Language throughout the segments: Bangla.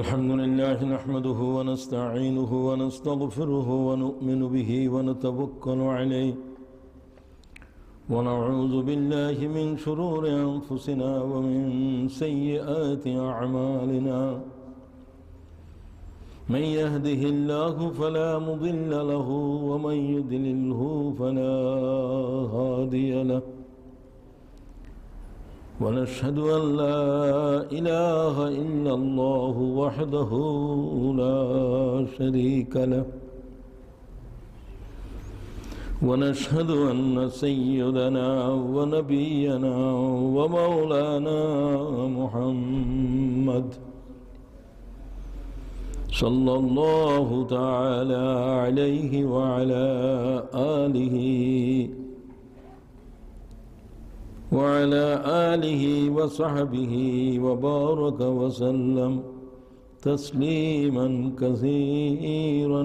الحمد لله نحمده ونستعينه ونستغفره ونؤمن به ونتوكل عليه ونعوذ بالله من شرور أنفسنا ومن سيئات أعمالنا من يهده الله فلا مضل له ومن يضلله فلا هادي له ونشهد أن لا إله إلا الله وحده لا شريك له ونشهد أن سيدنا ونبينا ومولانا محمد صلى الله تعالى عليه وعلى آله وصحبه وبارك وسلم تسليما كثيرا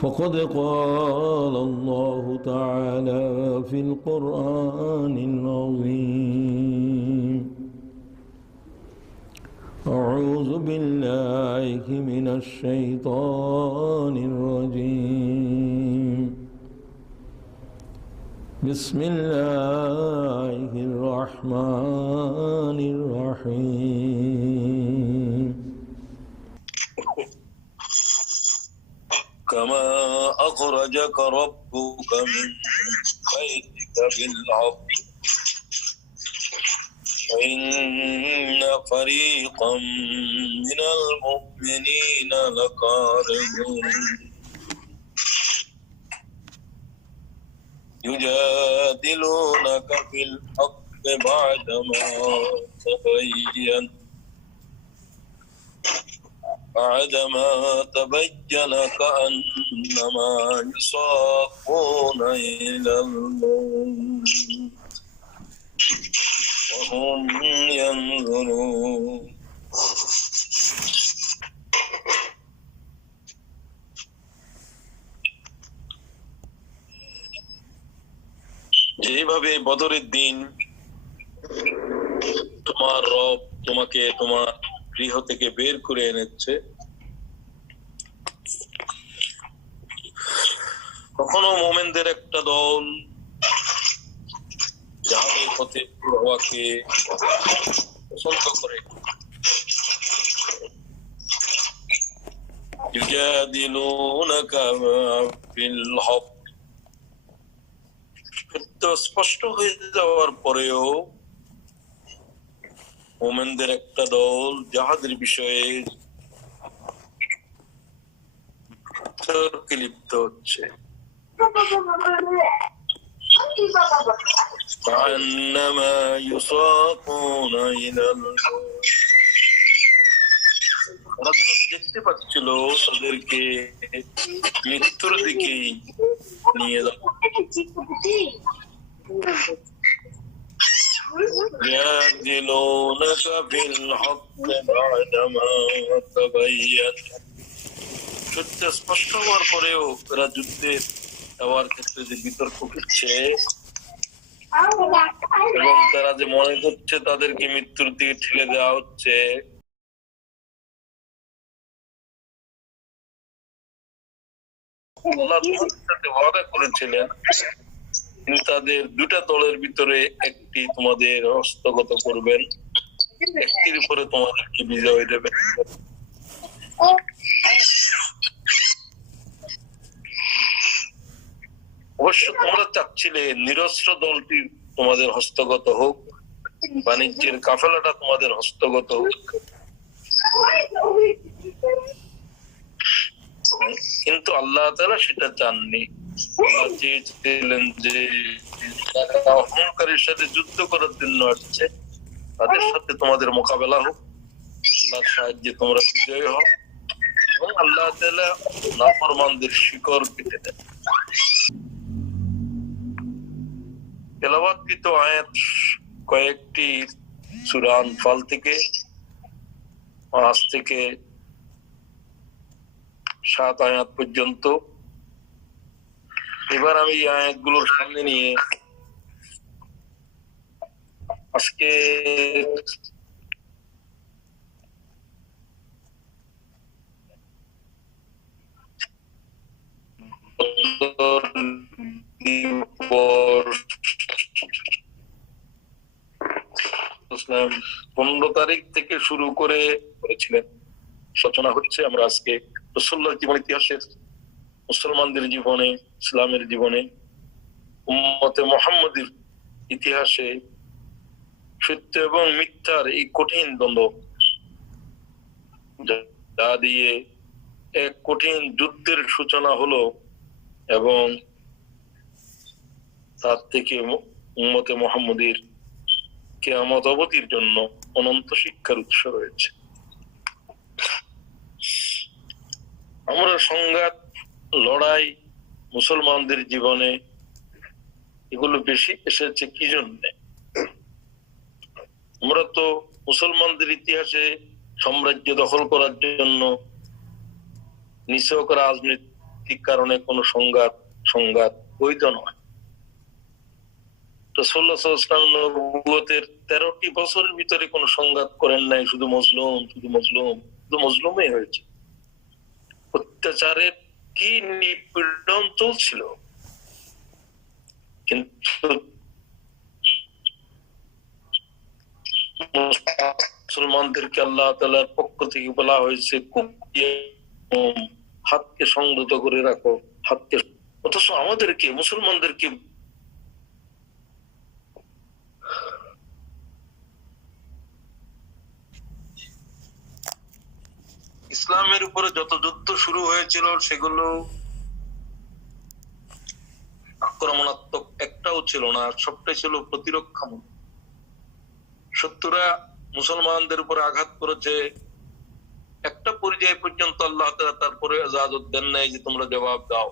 فقد قال الله تعالى في القرآن العظيم أعوذ بالله من الشيطان الرجيم بسم الله الرحمن الرحيم كما أخرجك ربك من بيتك بالحق وإن فريقا من المؤمنين لكارهون يجادلونك في الحق بعدما تبين كأنما يساقون إلى الموت وهم ينظرون যেভাবে বদরের দিন তোমার রব তোমাকে তোমার গৃহ থেকে বের করে এনেছে, কখনো মোমেনদের একটা দল জাহাজের পথে হওয়াকে পছন্দ করে, ইউজাদিলুনাকা ফিল হক, সত্য স্পষ্ট হয়ে যাওয়ার পরেও মোমেনদের একটা দল জাহাজের বিষয়ে তর্কে লিপ্ত হচ্ছে। كأنما يساقون إلى الموت, দেখতে পাচ্ছিল তাদেরকে মৃত্যুর দিকেই নিয়ে যাওয়া। يجادلونك بالحق بعدما تبين, সত্য স্পষ্ট হওয়ার পরেও এরা যুদ্ধে যাওয়ার ক্ষেত্রে যে বিতর্ক করছে এবং তারা যে মনে করছে তাদেরকে মৃত্যুর দিকে ঠেলে দেওয়া হচ্ছে, আল্লাহ তোমাদের সাথে ওয়াদা করেছিলেন তিনি তাদের দুটা দলের ভিতরে একটি তোমাদের হস্তগত করবেন, একটির উপরে তোমাদেরকে বিজয় দেবেন। অবশ্য তোমরা চাচ্ছিলে নিরস্ত্র দলটি তোমাদের হস্তগত হোক, বাণিজ্যের কাফেলাটা তোমাদের হস্তগত হোক, কিন্তু আল্লাহ তাআলা সেটা চাননি। আল্লাহ চেয়েছিলেন যে যারা অহংকারের সাথে যুদ্ধ করার জন্য আসছে তাদের সাথে তোমাদের মোকাবেলা হোক, আল্লাহর সাহায্যে তোমরা বিজয়ী হও এবং আল্লাহ তাআলা নাফরমানদের শিকড় কেটে দেন। তেলাওয়াতকৃত আয়াত কয়েকটি সূরা আনফাল থেকে 5 থেকে 7 আয়াত পর্যন্ত। এবার আমি এই আয়াতগুলোর সামনে নিয়ে আজকে পনেরো তারিখ থেকে শুরু করেছিলেন সূচনা হচ্ছে। আমরা আজকে রাসূলুল্লাহর জীবন ইতিহাসের, মুসলমানদের জীবনে, ইসলামের জীবনে, উম্মতে মুহাম্মাদের ইতিহাসে সত্য এবং মিথ্যার এই কঠিন দ্বন্দ্ব, যা দিয়ে এক কঠিন যুদ্ধের সূচনা হলো এবং তার থেকে উম্মতে মুহাম্মাদের কিয়ামত অবধির জন্য অনন্ত শিক্ষার উৎস রয়েছে। আমরা সংঘাত, লড়াই মুসলমানদের জীবনে এগুলো বেশি এসেছে কি জন্যে? আমরা তো মুসলমানদের ইতিহাসে সাম্রাজ্য দখল করার জন্য, নিছক রাজনৈতিক কারণে কোনো সংঘাত বৈধ নয়। রাসূলুল্লাহ সাল্লাল্লাহু আলাইহি ওয়াসাল্লাম নবুয়তের 13টি বছরের ভিতরে কোনো সংঘাত করেন নাই। শুধু মজলুমই হয়েছে। অত্যাচারের কি নিপীড়ন চলছিল, কিন্তু মুসলমানদেরকে আল্লাহ তাআলার পক্ষ থেকে বলা হয়েছে খুব হাতকে সংযত করে রাখো, হাতকে। অথচ আমাদেরকে, মুসলমানদেরকে ইসলামের উপরে যত যুদ্ধ শুরু হয়েছিল সেগুলো আক্রমণাত্মক একটাও ছিল না, সবটাই ছিল প্রতিরক্ষামূলক। শত্রুরা মুসলমানদের উপরে আঘাত করেছে, একটা পর্যায় পর্যন্ত আল্লাহ তাআলা তারপরে ইজাজত দেন নাই যে তোমরা জবাব দাও।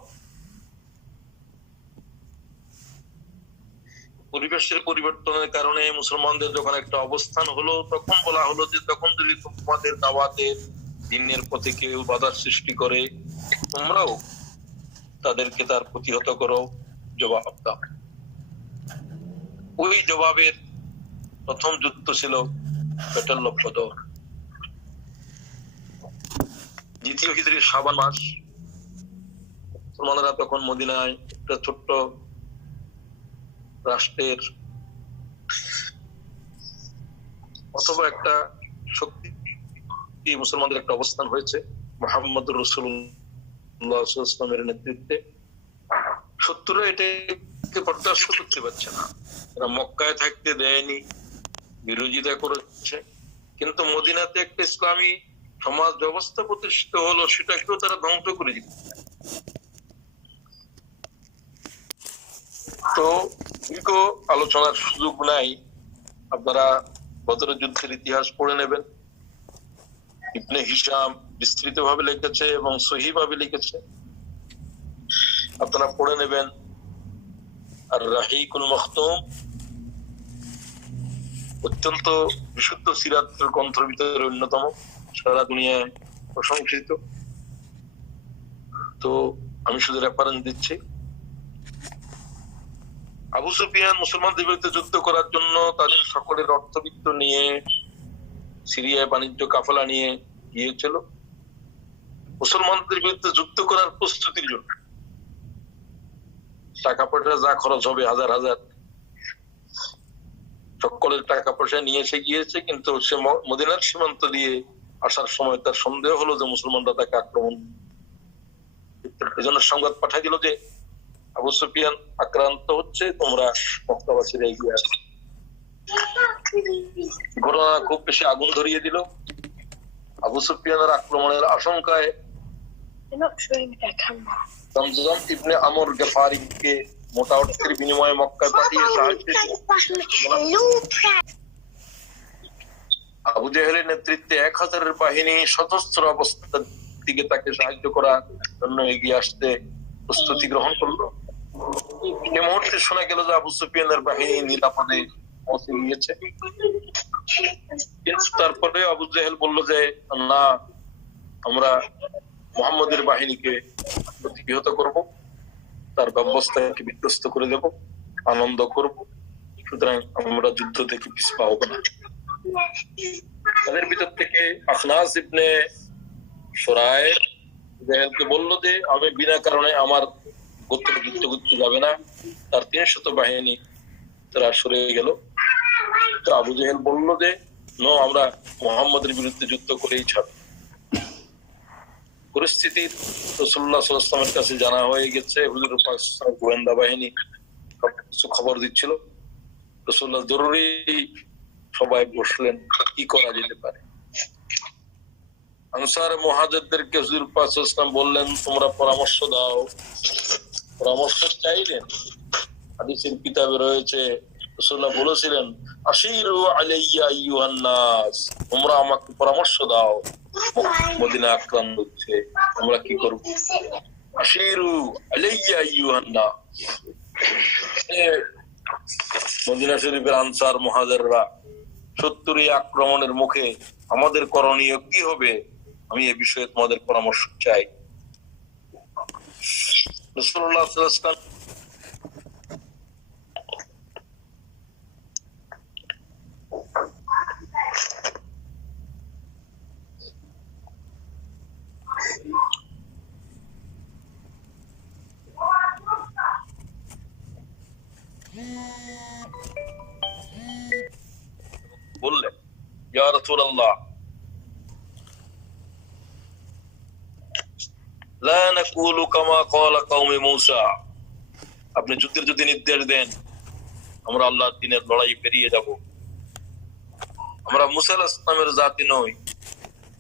পরিবেশের পরিবর্তনের কারণে মুসলমানদের যখন একটা অবস্থান হলো, তখন বলা হলো যে তখন যদি তোমাদের দাওয়াতের দ্বীনের পথে কেউ বাধার সৃষ্টি করে, তোমরাও তাদেরকে তার প্রতিহত করো, জবাব দাও। ওই জবাবের প্রথম যুদ্ধ ছিল ব্যাটল অফ বদর। দ্বিতীয় হিজরির শাবান মাস, মুসলমানরা তখন মদিনায় একটা ছোট্ট রাষ্ট্রের অথবা একটা শক্তি, মুসলমানদের একটা অবস্থান হয়েছে মুহাম্মদুর রাসূলুল্লাহ সাল্লাল্লাহু আলাইহি ওয়াসাল্লামের নেতৃত্বে। শত্রুরা এটাকে বরদাস্ত করতে পারছে না, এরা মক্কায় থাকতে দেয়নি, বিরোধিতা করেছে। কিন্তু মদিনাতে একটা ইসলামী সমাজ ব্যবস্থা প্রতিষ্ঠিত হলো, সেটাকেও তারা ধ্বংস করে দিল। তো দীর্ঘ আলোচনার সুযোগ নাই, আপনারা বদরের যুদ্ধের ইতিহাস পড়ে নেবেন। ইবনে হিশাম বিস্তৃত ভাবে লিখেছে এবং সহিহ ভাবে লিখেছে, আপনারা পড়ে নেবেন। আর রাহিকুল মখতুম অত্যন্ত বিশুদ্ধ সিরাতের গ্রন্থের ভিতরে অন্যতম, সারা দুনিয়ায় প্রশংসিত। তো আমি শুধু রেফারেন্স দিচ্ছি। আবু সুফিয়ান মুসলমানদের বিরুদ্ধে যুদ্ধ করার জন্য তাদের সকলের অর্থবিত্ত নিয়ে সিরিয়ায় বাণিজ্য কাফেলা নিয়ে গিয়েছিল মুসলমানদের বিরুদ্ধে যুদ্ধ করার প্রস্তুতির জন্য। টাকা পয়সা যা খরচ হবে, হাজার হাজার, সকলের টাকা পয়সা নিয়ে এসে গিয়েছে। কিন্তু সে মদিনার সীমান্ত দিয়ে আসার সময় তার সন্দেহ হলো যে মুসলমানরা তাকে আক্রমণ, এজন্য সংবাদ পাঠিয়ে দিল যে আবু সুফিয়ান আক্রান্ত হচ্ছে, তোমরা মক্কাবাসীরা এগিয়ে আসো। ঘটনা খুব বেশি আগুন ধরিয়ে দিল। আবু সুফিয়ানের আক্রমণের আশঙ্কায় জামজাম ইবনে আমর গফারিকে মোটা অর্থের বিনিময়ে মক্কায় পাঠিয়ে সাহায্য। আবু জেহেলের নেতৃত্বে 1000 বাহিনী সশস্ত্র অবস্থার দিকে তাকে সাহায্য করার জন্য এগিয়ে আসতে প্রস্তুতি গ্রহণ করলো। এই মুহূর্তে শোনা গেল যে আবু সুফিয়ানের বাহিনী নিরাপদে পৌঁছে গিয়েছে। কিন্তু তারপরে আবু জেহেল বলল যে না, আমরা মুহাম্মদের বাহিনীকে প্রতিহত করব, তার ব্যবস্থাকে বিধ্বস্ত করে দেব, আনন্দ করব, সুতরাং আমরা যুদ্ধ থেকে পিছপা হব না। তাদের ভিতর থেকে আখনাস ইবনে সুরায় জেহেলকে বলল যে আমি বিনা কারণে আমার গোত্র যুদ্ধ করতে যাবে না, তার 300 বাহিনী তারা সরে গেল। তো আবু জেহেল বললো যে আমরা মুহাম্মদের বিরুদ্ধে যুদ্ধ করেই ছাড়ব। পরিস্থিতি রাসূলুল্লাহ সাল্লাল্লাহু আলাইহি ওয়াসাল্লামের কাছে জানা হয়ে গেছে, হুজুর পাক গোয়েন্দা বাহিনী সবকিছু খবর দিচ্ছিল। রাসূলুল্লাহ জরুরি সবাই বসলেন, কি করা যেতে পারে। আনসার মুহাজিরদেরকে হুজুর পাক সাল্লাল্লাহু আলাইহি ওয়াসাল্লাম বললেন, তোমরা পরামর্শ দাও। পরামর্শ চাইলেন। হাদিসের কিতাবে রয়েছে রাসূলুল্লাহ বলেছিলেন, আশিরু আলাইয়া আইয়ুহান নাস, তোমরা আমাকে পরামর্শ দাও, মদিনা আক্রান্ত হচ্ছে, আমরা কি করব? আশিরু আলাইয়া আইয়ুহান নাস। মদিনা শরীফের আনসার মুহাজিররা শত্রুর আক্রমণের মুখে আমাদের করণীয় কি হবে, আমি এই বিষয়ে তোমাদের পরামর্শ চাই। রাসূলুল্লাহ সাল্লাল্লাহু আলাইহি ওয়াসাল্লাম বললেন, ইয়া রাসূলুল্লাহ, লা নাকুলু কামা ক্বালা কওমে মূসা, আপনি যুদ্ধের যদি নির্দেশ দেন আমরা আল্লাহর দ্বীনের লড়াই পেরিয়ে যাব। আমরা মূসা আলাইহিস সালামের জাতি নই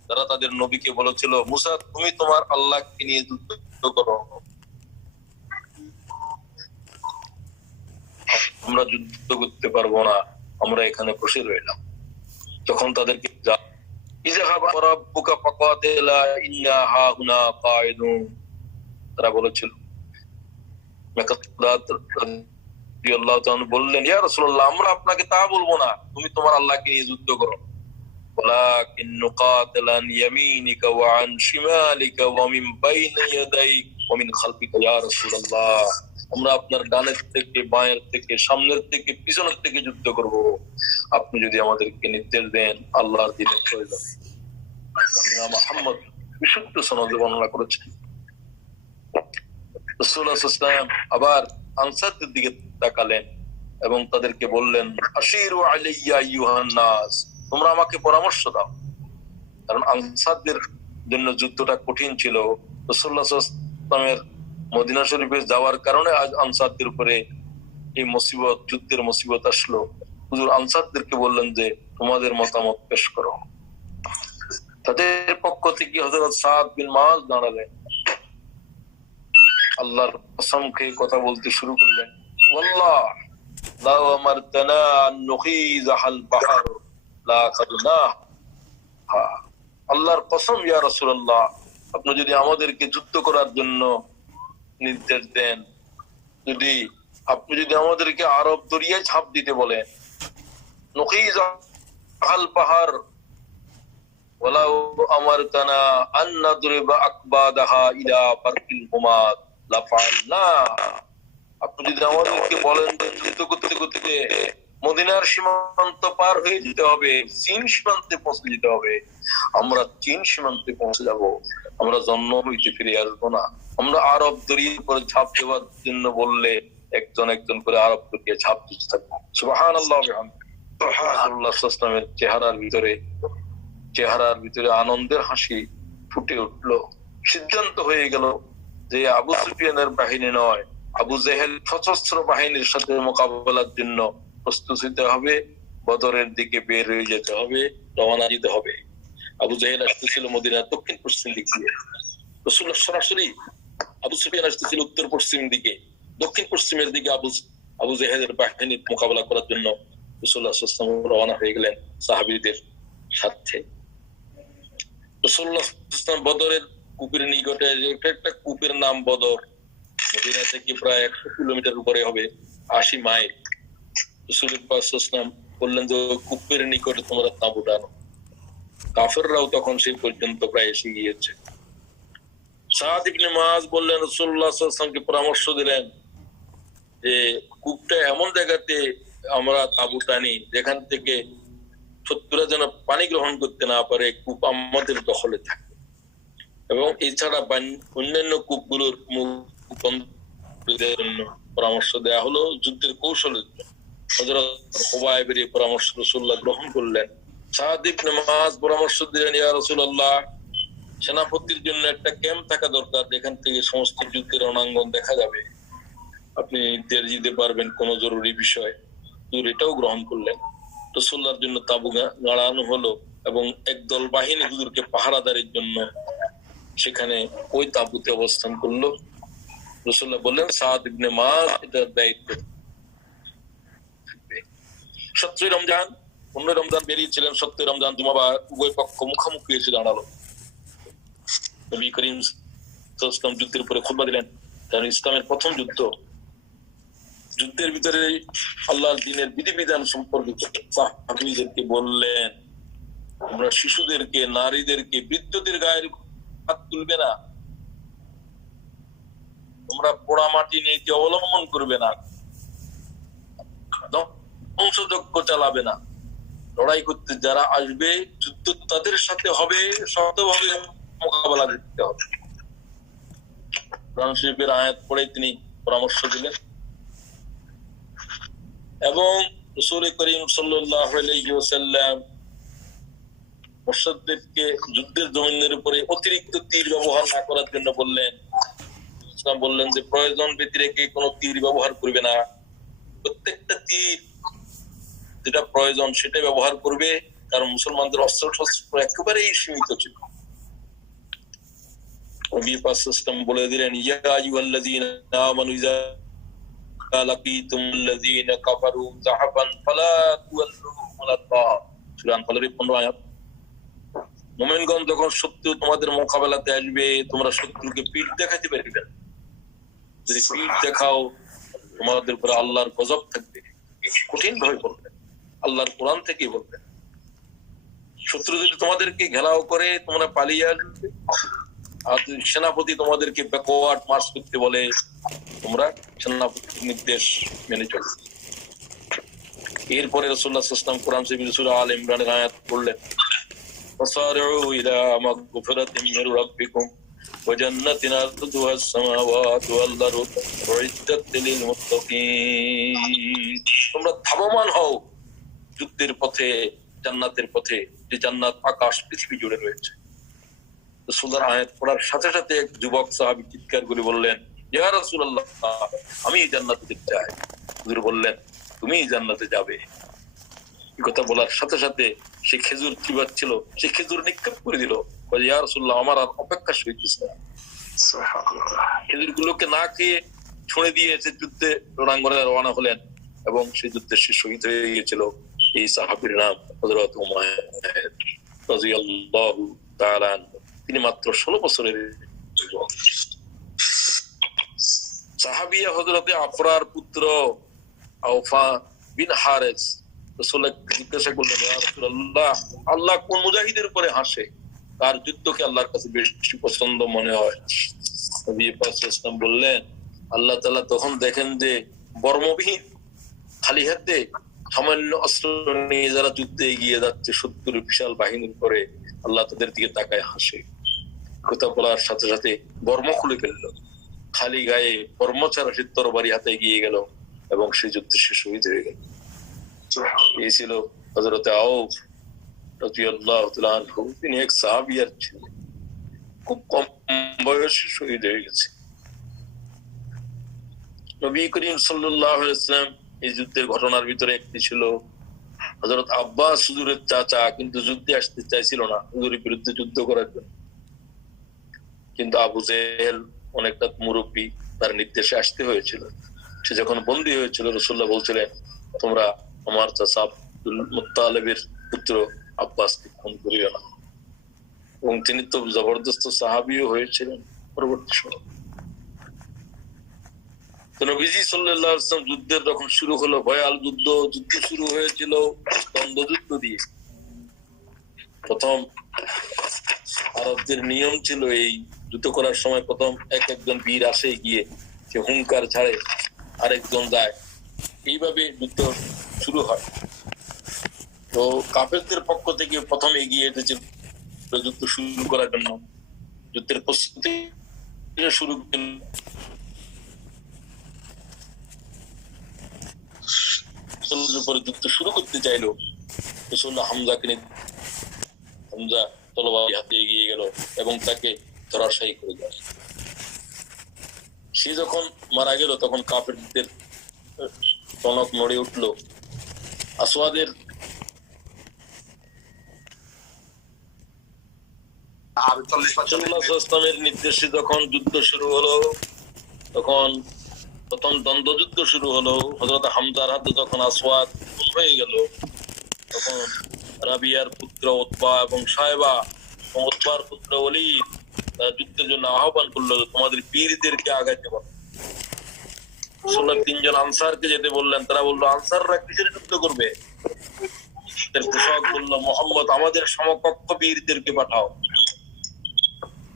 যারা তাদের নবীকে বলেছিল, মূসা তুমি তোমার আল্লাহকে নিয়ে যুদ্ধ করো, আমরা যুদ্ধ করতে পারবো না, আমরা এখানে বসে রইলাম। তখন তাদেরকে তারা বলেছিল, বললেন, ইয়া রাসূলুল্লাহ, আমরা আপনাকে তা বলবো না, তুমি তোমার আল্লাহকে নিয়ে যুদ্ধ করো। ওয়ালাকিন নুকাতিলা আন ইয়ামিনিকা ওয়া আন শিমালিকা ওয়া মিন বাইনি ইয়াদাইকা ওয়া মিন খালফিকা ইয়া রাসূলুল্লাহ, আমরা আপনার ডানের থেকে বাঁয়ের থেকে সামনের থেকে পিছনের থেকে যুদ্ধ করব, আপনি যদি আমাদেরকে নির্দেশ দেন আল্লাহর দ্বীনের প্রয়োজন। মুহাম্মদ বিশুদ্ধ সনদে বর্ণনা করেছেন। রাসূলুল্লাহ সাল্লাল্লাহু আলাইহি ওয়াসাল্লাম আবার আনসারদের দিকে তাকালেন এবং তাদেরকে বললেন, আশিরু আলাইয়া আইয়ুহান নাস, তোমরা আমাকে পরামর্শ দাও। কারণ আনসারদের জন্য যুদ্ধটা কঠিন ছিল। রাসূলুল্লাহ সাল্লাল্লাহু আলাইহি ওয়াসাল্লামের মদিনা শরীফে যাওয়ার কারণে আজ আনসারদের উপরে এই মুসিবত, যুদ্ধের মুসিবত আসলো। হুজুর আনসারদেরকে বললেন যে তোমাদের মতামত পেশ করো। তাদের পক্ষ থেকে হযরত সাদ বিন মুআয দাঁড়ালেন, আল্লাহর কসম খেয়ে কথা বলতে শুরু করলেন, ওয়াল্লাহ লাউ আমারতানা আন নুখিজাল বাহর লা কাদনাহ, আল্লাহর কসম ইয়া রাসূলুল্লাহ, আপনি যদি আমাদেরকে যুদ্ধ করার জন্য নির্দেশ দেন, আপনি যদি আমাদেরকে আরব দরিয়ায় ঝাঁপ দিতে বলেন, নুখিজাল বাহর ওয়ালাউ আমারতানা আন নাদরিবা আকবাদাহা ইলা বারকিল হুমাদ লা ফাআলনা, আপনি যদি আমাদেরকে বলেন যে যুদ্ধ করতে করতে মদিনার সীমান্ত পার হয়ে যেতে হবে, চীন সীমান্তে পৌঁছে যেতে হবে, আমরা চীন সীমান্তে পৌঁছে যাব, আমরা জন্ম হইতে ফিরে আসবো না। আমরা আরব দরিয়ার উপরে ঝাঁপ দেওয়ার জন্য বললে একজন একজন করে আরব দরিয়া ঝাঁপ দিতে থাকবো। সুবহানাল্লাহ ওয়া বিহামদিহি। রাসূলুল্লাহ সাল্লাল্লাহু আলাইহি ওয়াসাল্লামের চেহারার ভিতরে আনন্দের হাসি ফুটে উঠলো। সিদ্ধান্ত হয়ে গেল যে আবু সুফিয়ানের বাহিনী নয়, আবু জেহেল সশস্ত্র বাহিনীর সাথে মোকাবেলার জন্য প্রস্তুত হতে হবে, বদরের দিকে বের হয়ে যেতে হবে, রওনা দিতে হবে। আবু জেহেল আসতেছিল মদিনার দক্ষিণ পশ্চিম দিক দিয়ে, রাসূলুল্লাহ সরাসরি আবু সুফিয়ান আসতেছিল উত্তর পশ্চিম দিকে, দক্ষিণ পশ্চিমের দিকে আবু জেহেলের বাহিনীর মোকাবেলা করার জন্য রাসূলুল্লাহ সাল্লাল্লাহু আলাইহি ওয়াসাল্লাম রওনা হয়ে গেলেন সাহাবীদের সাথে। রাসূলুল্লাহ সাল্লাল্লাহু আলাইহি ওয়াসাল্লাম বদরের কূপের নিকটে, একটা কূপের নাম বদর, মদিনা থেকে প্রায় 100 কিলোমিটার উপরে হবে, 80 মাইল। রাসূলুল্লাহ সাল্লাল্লাহু আলাইহি ওয়াসাল্লাম বললেন যে কূপের নিকটে তোমরা তাঁবু টানো। কাফেররাও তখন সেই পর্যন্ত প্রায় এসে গিয়েছে। সাদ ইবনে মুআয বললেন, রাসূলুল্লাহ সাল্লাল্লাহু আলাইহি ওয়াসাল্লামকে পরামর্শ দিলেন যে কূপটা এমন জায়গাতে আমরা তাঁবু টানি যেখান থেকে শত্রুরা যেন পানি গ্রহণ করতে না পারে, কূপ আমাদের দখলে থাকে, এবং এছাড়া অন্যান্য কূপগুলোর মুখ বন্ধ সাহাবীদের জন্য পরামর্শ দেয়া হলো যুদ্ধের কৌশলের জন্য। হযরত হুবাইবের এই পরামর্শ রাসূলুল্লাহ গ্রহণ করলেন। সাদ ইবনে মুআয পরামর্শ দিলেন, ইয়া রাসূলুল্লাহ, সেনাপতির জন্য একটা ক্যাম্প থাকা দরকার, যেখান থেকে সমস্ত যুদ্ধের রণাঙ্গন দেখা যাবে, আপনি নির্দেশ দিতে পারবেন কোনো জরুরি বিষয়। এটাও গ্রহণ করলেন। রাসূলুল্লাহর জন্য তাঁবু গাড়ানো হলো এবং একদল বাহিনী হুজুরকে পাহারাদারির জন্য সেখানে ওই তাঁবুতে অবস্থান করলো। রাসূলুল্লাহ বললেন, সাদ ইবনে মুআয এটার দায়িত্ব। 17 রমজান 15 রমজান বেরিয়েছিলেন। 17 রমজান জুমাবার উভয় পক্ষ মুখোমুখি এসে দাঁড়ালো। নবী করিম সাল্লাল্লাহু আলাইহি ওয়াসাল্লাম যুদ্ধের উপরে খুতবা দিলেন। কারণ ইসলামের প্রথম যুদ্ধ। যুদ্ধের ভিতরে আল্লাহর দ্বীনের বিধিবিধান সম্পর্কে সাহাবীদেরকে বললেন, তোমরা শিশুদেরকে, নারীদেরকে, বৃদ্ধদের গায়ের হাত তুলবে না, তোমরা পোড়া মাটি নীতি অবলম্বন করবে না, ধ্বংসযজ্ঞ চালাবে না, লড়াই করতে যারা আসবে যুদ্ধ তাদের সাথে হবে, শক্তভাবে মোকাবেলা করতে হবে। কোরআন শরীফের আয়াত পড়ে তিনি পরামর্শ দিলেন এবং রাসূল করিম সাল্লাল্লাহু আলাইহি ওয়াসাল্লাম মুশরিকদেরকে যুদ্ধের জমিনের উপরে অতিরিক্ত তীর ব্যবহার না করার জন্য বললেন। ইসলাম বললেন যে প্রয়োজন ব্যতিরেকে কোনো তীর ব্যবহার করবে না, প্রত্যেকটা তীর যেটা প্রয়োজন সেটা ব্যবহার করবে, কারণ মুসলমানদের অস্ত্র শস্ত্র একেবারেই সীমিত ছিল। নবী পাক সাল্লাল্লাহু বলে দিলেন, ইয়া আইয়ুহাল্লাযীনা আমানু ইযা লাকিতুমুল্লাযীনা কাফারু যাহাবান ফালা তুওয়াল্লুহুমুল আদবার। সূরা আনফালের 15 আয়াত। মুমিনগণ যখন শত্রু তোমাদের মোকাবেলাতে আসবে, তোমরা শত্রুকে পিঠ দেখাতে পারবে না। যদি পিঠ দেখাও, তোমাদের উপর আল্লাহর গজব থাকবে, কঠিন ভাবে বলবেন, আল্লাহর কোরআন থেকে বলবেন। শত্রু যদি তোমাদেরকে ঘেরাও করে, তোমরা পালিয়ে আসবে। আর যদি সেনাপতি তোমাদেরকে ব্যাকওয়ার্ড মার্চ করতে বলে, তোমরা সেনাপতির নির্দেশ মেনে চলবে। এরপরে রাসূলুল্লাহ সাল্লাল্লাহু আলাইহি ওয়াসাল্লাম কোরআন শরীফের সূরা আলে ইমরানের আয়াত পড়লেন, ফাসারিউ ইলা মাগফিরাতিন মির রাব্বিকুম ওয়া জান্নাতিন আরদুহা আস-সামাওয়াতু ওয়াল আরদু উইদ্দাত লিল মুত্তাকিন। তোমরা ধাবমান হও যুদ্ধের পথে, জান্নাতের পথে, যে জান্নাত আকাশ পৃথিবী জুড়ে রয়েছে। রাসূলুল্লাহর আয়াত পড়ার সাথে সাথে এক যুবক সাহাবী চিৎকার করে বললেন, ইয়া রাসূলুল্লাহ, আমি জান্নাতে যেতে চাই। হুজুর বললেন, তুমি জান্নাতে যাবে। এই কথা বলার সাথে সাথে সে খেজুর চিবাচ্ছিল, সে খেজুর নিক্ষেপ করে দিল। বলে, ইয়া রাসূলুল্লাহ, আমার আর অপেক্ষা সইতেছে না। সুবহানাল্লাহ। খেজুর গুলোকে না খেয়ে ছুঁড়ে দিয়ে সে যুদ্ধে রণাঙ্গনে রওনা হলেন এবং সেই যুদ্ধে সে শহীদ হয়ে গিয়েছিল। এই সাহাবীর নাম হযরত উমাইর রাদিয়াল্লাহু তাআলা আনহু। তিনি মাত্র 16 বছরের যুবক। সাহাবিয়া হযরতে আফরার পুত্র আওফা বিন হারিস রাসূলুল্লাহকে জিজ্ঞাসা করলেন, ইয়া রাসূলুল্লাহ, আল্লাহ কোন মুজাহিদের উপরে হাসে, তার যুদ্ধকে আল্লাহর কাছে বেশি পছন্দ মনে হয়? নবী পাক সাল্লাল্লাহু আলাইহি ওয়াসাল্লাম বললেন, আল্লাহ তাআলা তখন দেখেন যে বর্মবিহীন খালি হাতে সামান্য অস্ত্র নিয়ে যারা যুদ্ধে এগিয়ে যাচ্ছে শত্রুর বিশাল বাহিনীর উপরে, আল্লাহ তাদের দিকে তাকায় হাসে। কথা বলার সাথে সাথে বর্ম খুলে ফেললো, খালি গায়ে বর্ম ছাড়া সে তরবারি হাতে এগিয়ে গেল এবং সেই যুদ্ধে সে শহীদ হয়ে গেল। এই ছিল হযরতে আউফ রাদিয়াল্লাহু তাআলা আনহু। তিনি এক সাহাবীর ছিলেন, খুব কম বয়সে শহীদ হয়ে গেছে। নবী করিম সাল্লাল্লাহু আলাইহি ওয়াসাল্লাম এই যুদ্ধের ঘটনার ভিতরে একটি ছিল হযরত আব্বাস হুজুরের চাচা, কিন্তু যুদ্ধে আসতে চাইছিল না হুজুরের বিরুদ্ধে যুদ্ধ করার জন্য। কিন্তু আবু জেহেল অনেকটা মুরব্বী, তার নির্দেশে আসতে হয়েছিল। সে যখন বন্দী হয়েছিল, রাসূলুল্লাহ বলছিলেন, তোমরা আমার চাচা আব্দুল মুত্তালিবের পুত্র আব্বাসকে খুন করিও না। এবং তিনি তো জবরদস্ত সাহাবীও হয়েছিলেন পরবর্তী সময়। নবীজি সাল্লাল্লাহু আলাইহি ওয়াসাল্লাম যুদ্ধের যখন শুরু হলো, ভয়াল যুদ্ধ শুরু হয়েছিল দ্বন্দ্বযুদ্ধ দিয়ে। প্রথম আরবদের নিয়ম ছিল, এই যুদ্ধ করার সময় প্রথম একজন বীর আসে, গিয়ে সে হুঙ্কার ছাড়ে, আরেকজন যায়, এইভাবে যুদ্ধ শুরু হয়। তো কাফেরদের পক্ষ থেকে প্রথম এগিয়ে এসেছে যুদ্ধ শুরু করার জন্য, যুদ্ধের প্রস্তুতি শুরু রাসূলের উপরে যুদ্ধ শুরু করতে চাইলো, রাসূলুল্লাহ হামজাকে নিয়ে হামজা তলোয়ার হাতে এগিয়ে গেল এবং তাকে ধরাশায়ী করে দেয়। সে যখন মারা গেল তখন কাফেরদের টনক নড়ে উঠলো। আসওয়াদের ইসলামের নির্দেশে যখন যুদ্ধ শুরু হলো, তখন প্রথম দ্বন্দ্বযুদ্ধ শুরু হলো। হযরত হামজার হাতে যখন আসওয়াদ হয়ে গেল, তখন রাবিয়ার পুত্র উতবা এবং সায়বা এবং উতবার পুত্র ওলীদ যুদ্ধের জন্য আহ্বান করলো, তোমাদের বীরদেরকে আগাইতে বলো। রাসূলুল্লাহ তিনজন আনসারকে যেতে বললেন, তারা বললো আনসাররা কিসের যুদ্ধ করবে? কৃষক বললো মুহাম্মদ আমাদের সমকক্ষ বীরদেরকে পাঠাও।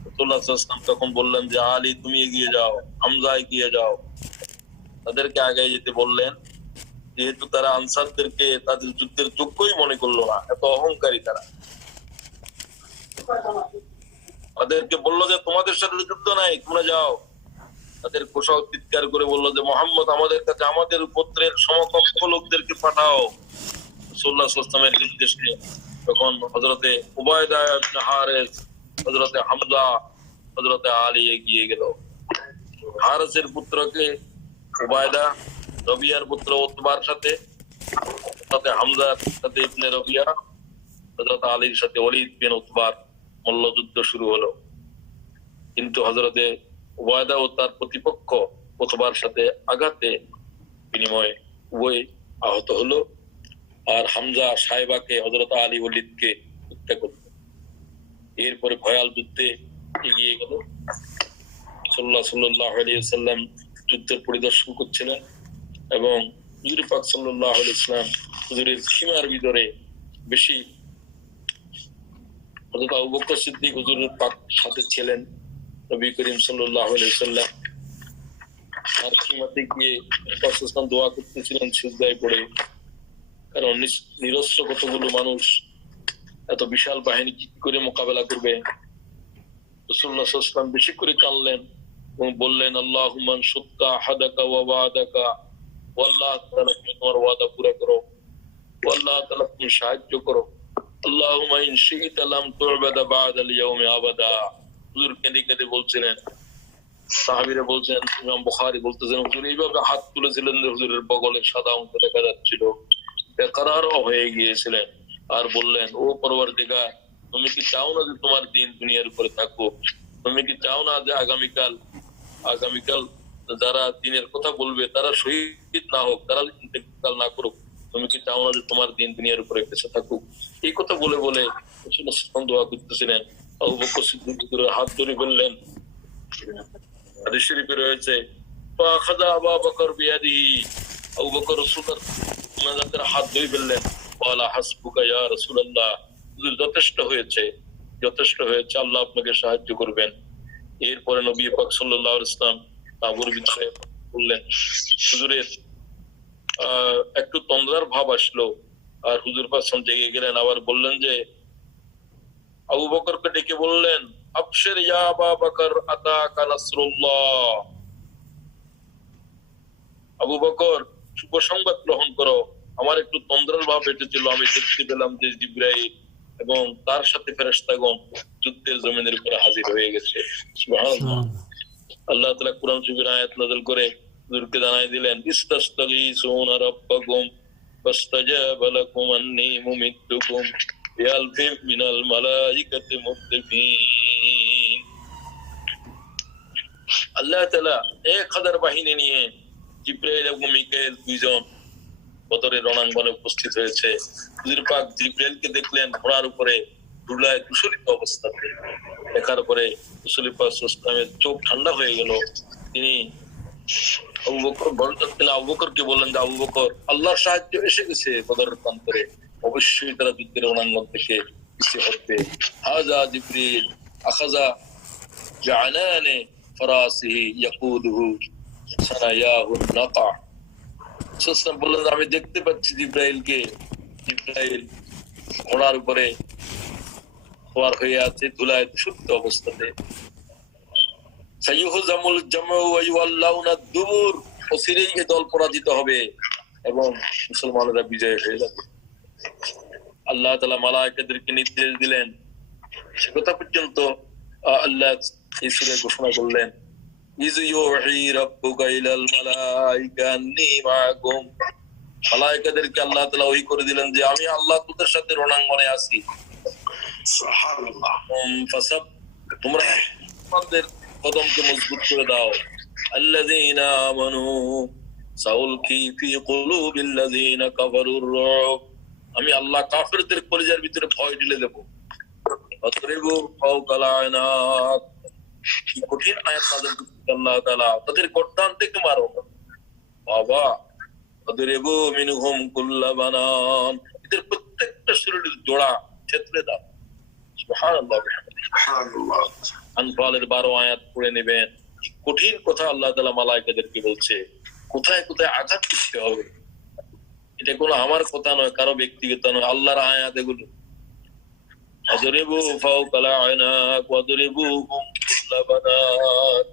রাসূলুল্লাহ সাল্লাল্লাহু আলাইহি ওয়াসাল্লাম তখন বললেন যে আলী তুমি এগিয়ে যাও, হামজা এগিয়ে যাও। তাদেরকে আগে যেতে বললেন, যেহেতু তারা আনসারদেরকে তাদের যুদ্ধের যোগ্যই মনে করলো না, এত অহংকারী তারা। তাদেরকে বললো যে তোমাদের সাথে যুদ্ধ নাই, তোমরা যাও। তাদের পোশাক চিৎকার করে বললো যে মুহাম্মদ আমাদের কাছে আমাদের পুত্রের সমকক্ষ লোকদেরকে পাঠাও। রাসূলুল্লাহ সাল্লাল্লাহু আলাইহি ওয়াসাল্লামের নির্দেশে তখন হযরতে উবায়দা ইবনে হারিস, হযরতে হামজা, হযরতে আলী এগিয়ে গেল। হারিসের পুত্রকে উবায়দা, রবিয়ার পুত্র উতবার সাথে, হযরতে হামজার সাথে ইবনে রবিয়া, হযরত আলীর সাথে ওলীদ বিন উতবার মল্লযুদ্ধ শুরু হলো। কিন্তু হযরতে উবায়দা ও তার প্রতিপক্ষ উতবার সাথে আঘাতে বিনিময়ে উভয় আহত হলো। আর হামজা সাহেবাকে, হযরত আলী ওলীদকে হত্যা করল। এরপরে ভয়াল যুদ্ধে এগিয়ে গেল। রাসূলুল্লাহ সাল্লাল্লাহু আলাইহি ওয়াসাল্লাম যুদ্ধের পরিদর্শন করছিলেন এবং হুজুর পাক সাল্লাল্লাহু আলাইহি ওয়াসাল্লাম হুজুরের সীমার ভিতরে বেশি হযরত আবু বকর সিদ্দিক হুজুরের পাক সাথে ছিলেন। নবী করিম সাল্লাল্লাহু আলাইহি ওয়াসাল্লাম আর সীমাতে গিয়ে পাকিস্তান দোয়া করতেছিলেন সিজদায় পড়ে, কারণ নিরস্ত্র কতগুলো মানুষ এত বিশাল বাহিনী কি করে মোকাবেলা করবে। রাসূলুল্লাহ সাল্লাল্লাহু আলাইহি ওয়াসাল্লাম বেশি করে কাঁদলেন এবং বললেন আল্লাহুম্মা আনসুরকা হাদাকা ওয়া ওয়াদাকা, আল্লাহ তাআলা তুমি তোমার ওয়াদা পুরো করো, আল্লাহ তাআলা তুমি সাহায্য করো। আল্লাহুম্মা ইন শি'তা লাম তু'বাদা বা'দাল ইয়াউমি আবাদা। হুজুর কেঁদে কেঁদে বলছিলেন। সাহাবীরা বলছেন, ইমাম বুখারী বলতেছেন হুজুর এইভাবে হাত তুলেছিলেন যে হুজুরের বগলের সাদা অংশ দেখা যাচ্ছিল, বেকরার হয়ে গিয়েছিলেন। আর বললেন ও পরওয়ারদিগার, তুমি কি চাও না যে তোমার দিন দুনিয়ার উপরে থাকুক? তুমি কি চাও না যে আগামীকাল যারা দিনের কথা বলবে তারা শহীদ না হোক, তারা ইন্তেকাল না করুক? তুমি কি চাও না যে তোমার দিন দুনিয়ার উপরে বেঁচে থাকুক? এই কথা বলে বলে দোয়া করতেছিলেন। আবু বকর সিদ্দিক হাত ধরে বললেন, হাদিস শরীফে রয়েছে ফাখাযা আবু বকর বিয়াদিহি, আবু বকর রাসূলের হাত ধরে বললেন ওয়ালা হাসবুকা ইয়া রাসূলুল্লাহ, হুজুর যথেষ্ট হয়েছে, আল্লাহ আপনাকে সাহায্য করবেন। এরপরে নবী পাক সাল্লাল্লাহু আলাইহি ওয়াসাল্লাম আবুর বিষয়ে বললেন। হুজুরের একটু তন্দ্রার ভাব আসলো আর হুজুর পাক জেগে গেলেন। আবার বললেন যে আবু বকরকে ডেকে বললেন আবশির ইয়া আবু বকর আতাকা নাসরুল্লাহ, আবু বকর শুভ সংবাদ গ্রহণ করো। আমার একটু তন্দ্রার ভাব এসেছিল, আমি দেখতে পেলাম যে জিবরাইল এবং তার সাথে ফেরেশতাগণ যুদ্ধের জমিনের উপরে হাজির হয়ে গেছে। সুবহানাল্লাহ। আল্লাহ তাআলা কুরআন শরীফের আয়াত নাযিল করে হুজুরকে জানাই দিলেন ইস্তাসতাগীসুনা রাব্বাকুম ফাস্তাজাবা লাকুম আন্নী মুমিদ্দুকুম বিআলফিন মিনাল মালাইকাতি মুরদিফিন। আল্লাহ তাআলা 1000 বাহিনী নিয়ে জিবরাইল এবং মিকাইল দুইজন বদরের রণাঙ্গনে উপস্থিত হয়েছে। হুজুর পাক জিবরাইলকে দেখলেন ঘোড়ার উপরে ধুলায় ধূসরিত অবস্থাতে। দেখার পরে রাসূল পাক সাল্লাল্লাহু আলাইহি ওয়াসাল্লামের চোখ ঠান্ডা হয়ে গেল। তিনি আবু বকরকে বললেন যে আবু বকর, আল্লাহর সাহায্য এসে গেছে বদরের প্রান্তরে, অবশ্যই তারা যুদ্ধের রণাঙ্গন থেকে পিছিয়ে হটবে। হাযা জিবরিল আখাযা জা'নানি ফারাসিহি ইয়াকুদুহু সানায়াহু নাকা। রাসূল বললেন আমি দেখতে পাচ্ছি জিবরাইলকে, জিবরাইল ঘোড়ার উপরে সওয়ার হয়ে আছে ধুলায় শুদ্ধ অবস্থাতে। সাইয়ুহজামুল জামউ ওয়া ইউআল্লাউনা দুবুর, অচিরেই এই দল পরাজিত হবে এবং মুসলমানেরা বিজয় হয়ে যাবে। আল্লাহ তাআলা মালায়েকাদেরকে নির্দেশ দিলেন, সে কথা পর্যন্ত আল্লাহ এই সূরায় ঘোষণা করলেন, ইয ইউহি রাব্বুকা ইলাল মালাইকা আন্নী মাআকুম। মালায়েকাদেরকে আল্লাহ তাআলা ওহী করে দিলেন যে আমি আল্লাহ তোদের সাথে রণাঙ্গনে আছি। সুবহানাল্লাহ। ফাসাব, তোমরা তোমাদের কদমকে মজবুত করে দাও। আল্লাযীনা আমানু সাউলকি ফি কুলুবিল্লাযীনা কাফারুর রুব। আমি আল্লাহ কাফেরদের কলিজার ভিতরে ভয় ঢেলে দেব। অতরিবু ফাওকাল আয়নাত, কি কঠিন আয়াত নাযিল করলেন আল্লাহ তাআলা, তাদের গর্দান থেকে মারো বাবা। অতরিবু মিনহুম কুল্লা বানান, এদের প্রত্যেকটা শরীরের জোড়া ছেত্রে দাও। সুবহানাল্লাহ। সুবহানাল্লাহ। আনফালের 12 আয়াত পড়ে নেবেন। কি কঠিন কথা আল্লাহ তাআলা মালায়েকাদেরকে বলছে, কোথায় কোথায় আঘাত করতে হবে। এটা কোনো আমার কথা নয়, কারো ব্যক্তিগত নয়, আল্লাহর আয়াত এগুলো। আযরিবু ফাওকাল আয়নাক ওয়াদরিবুহুম কুল্লা বানান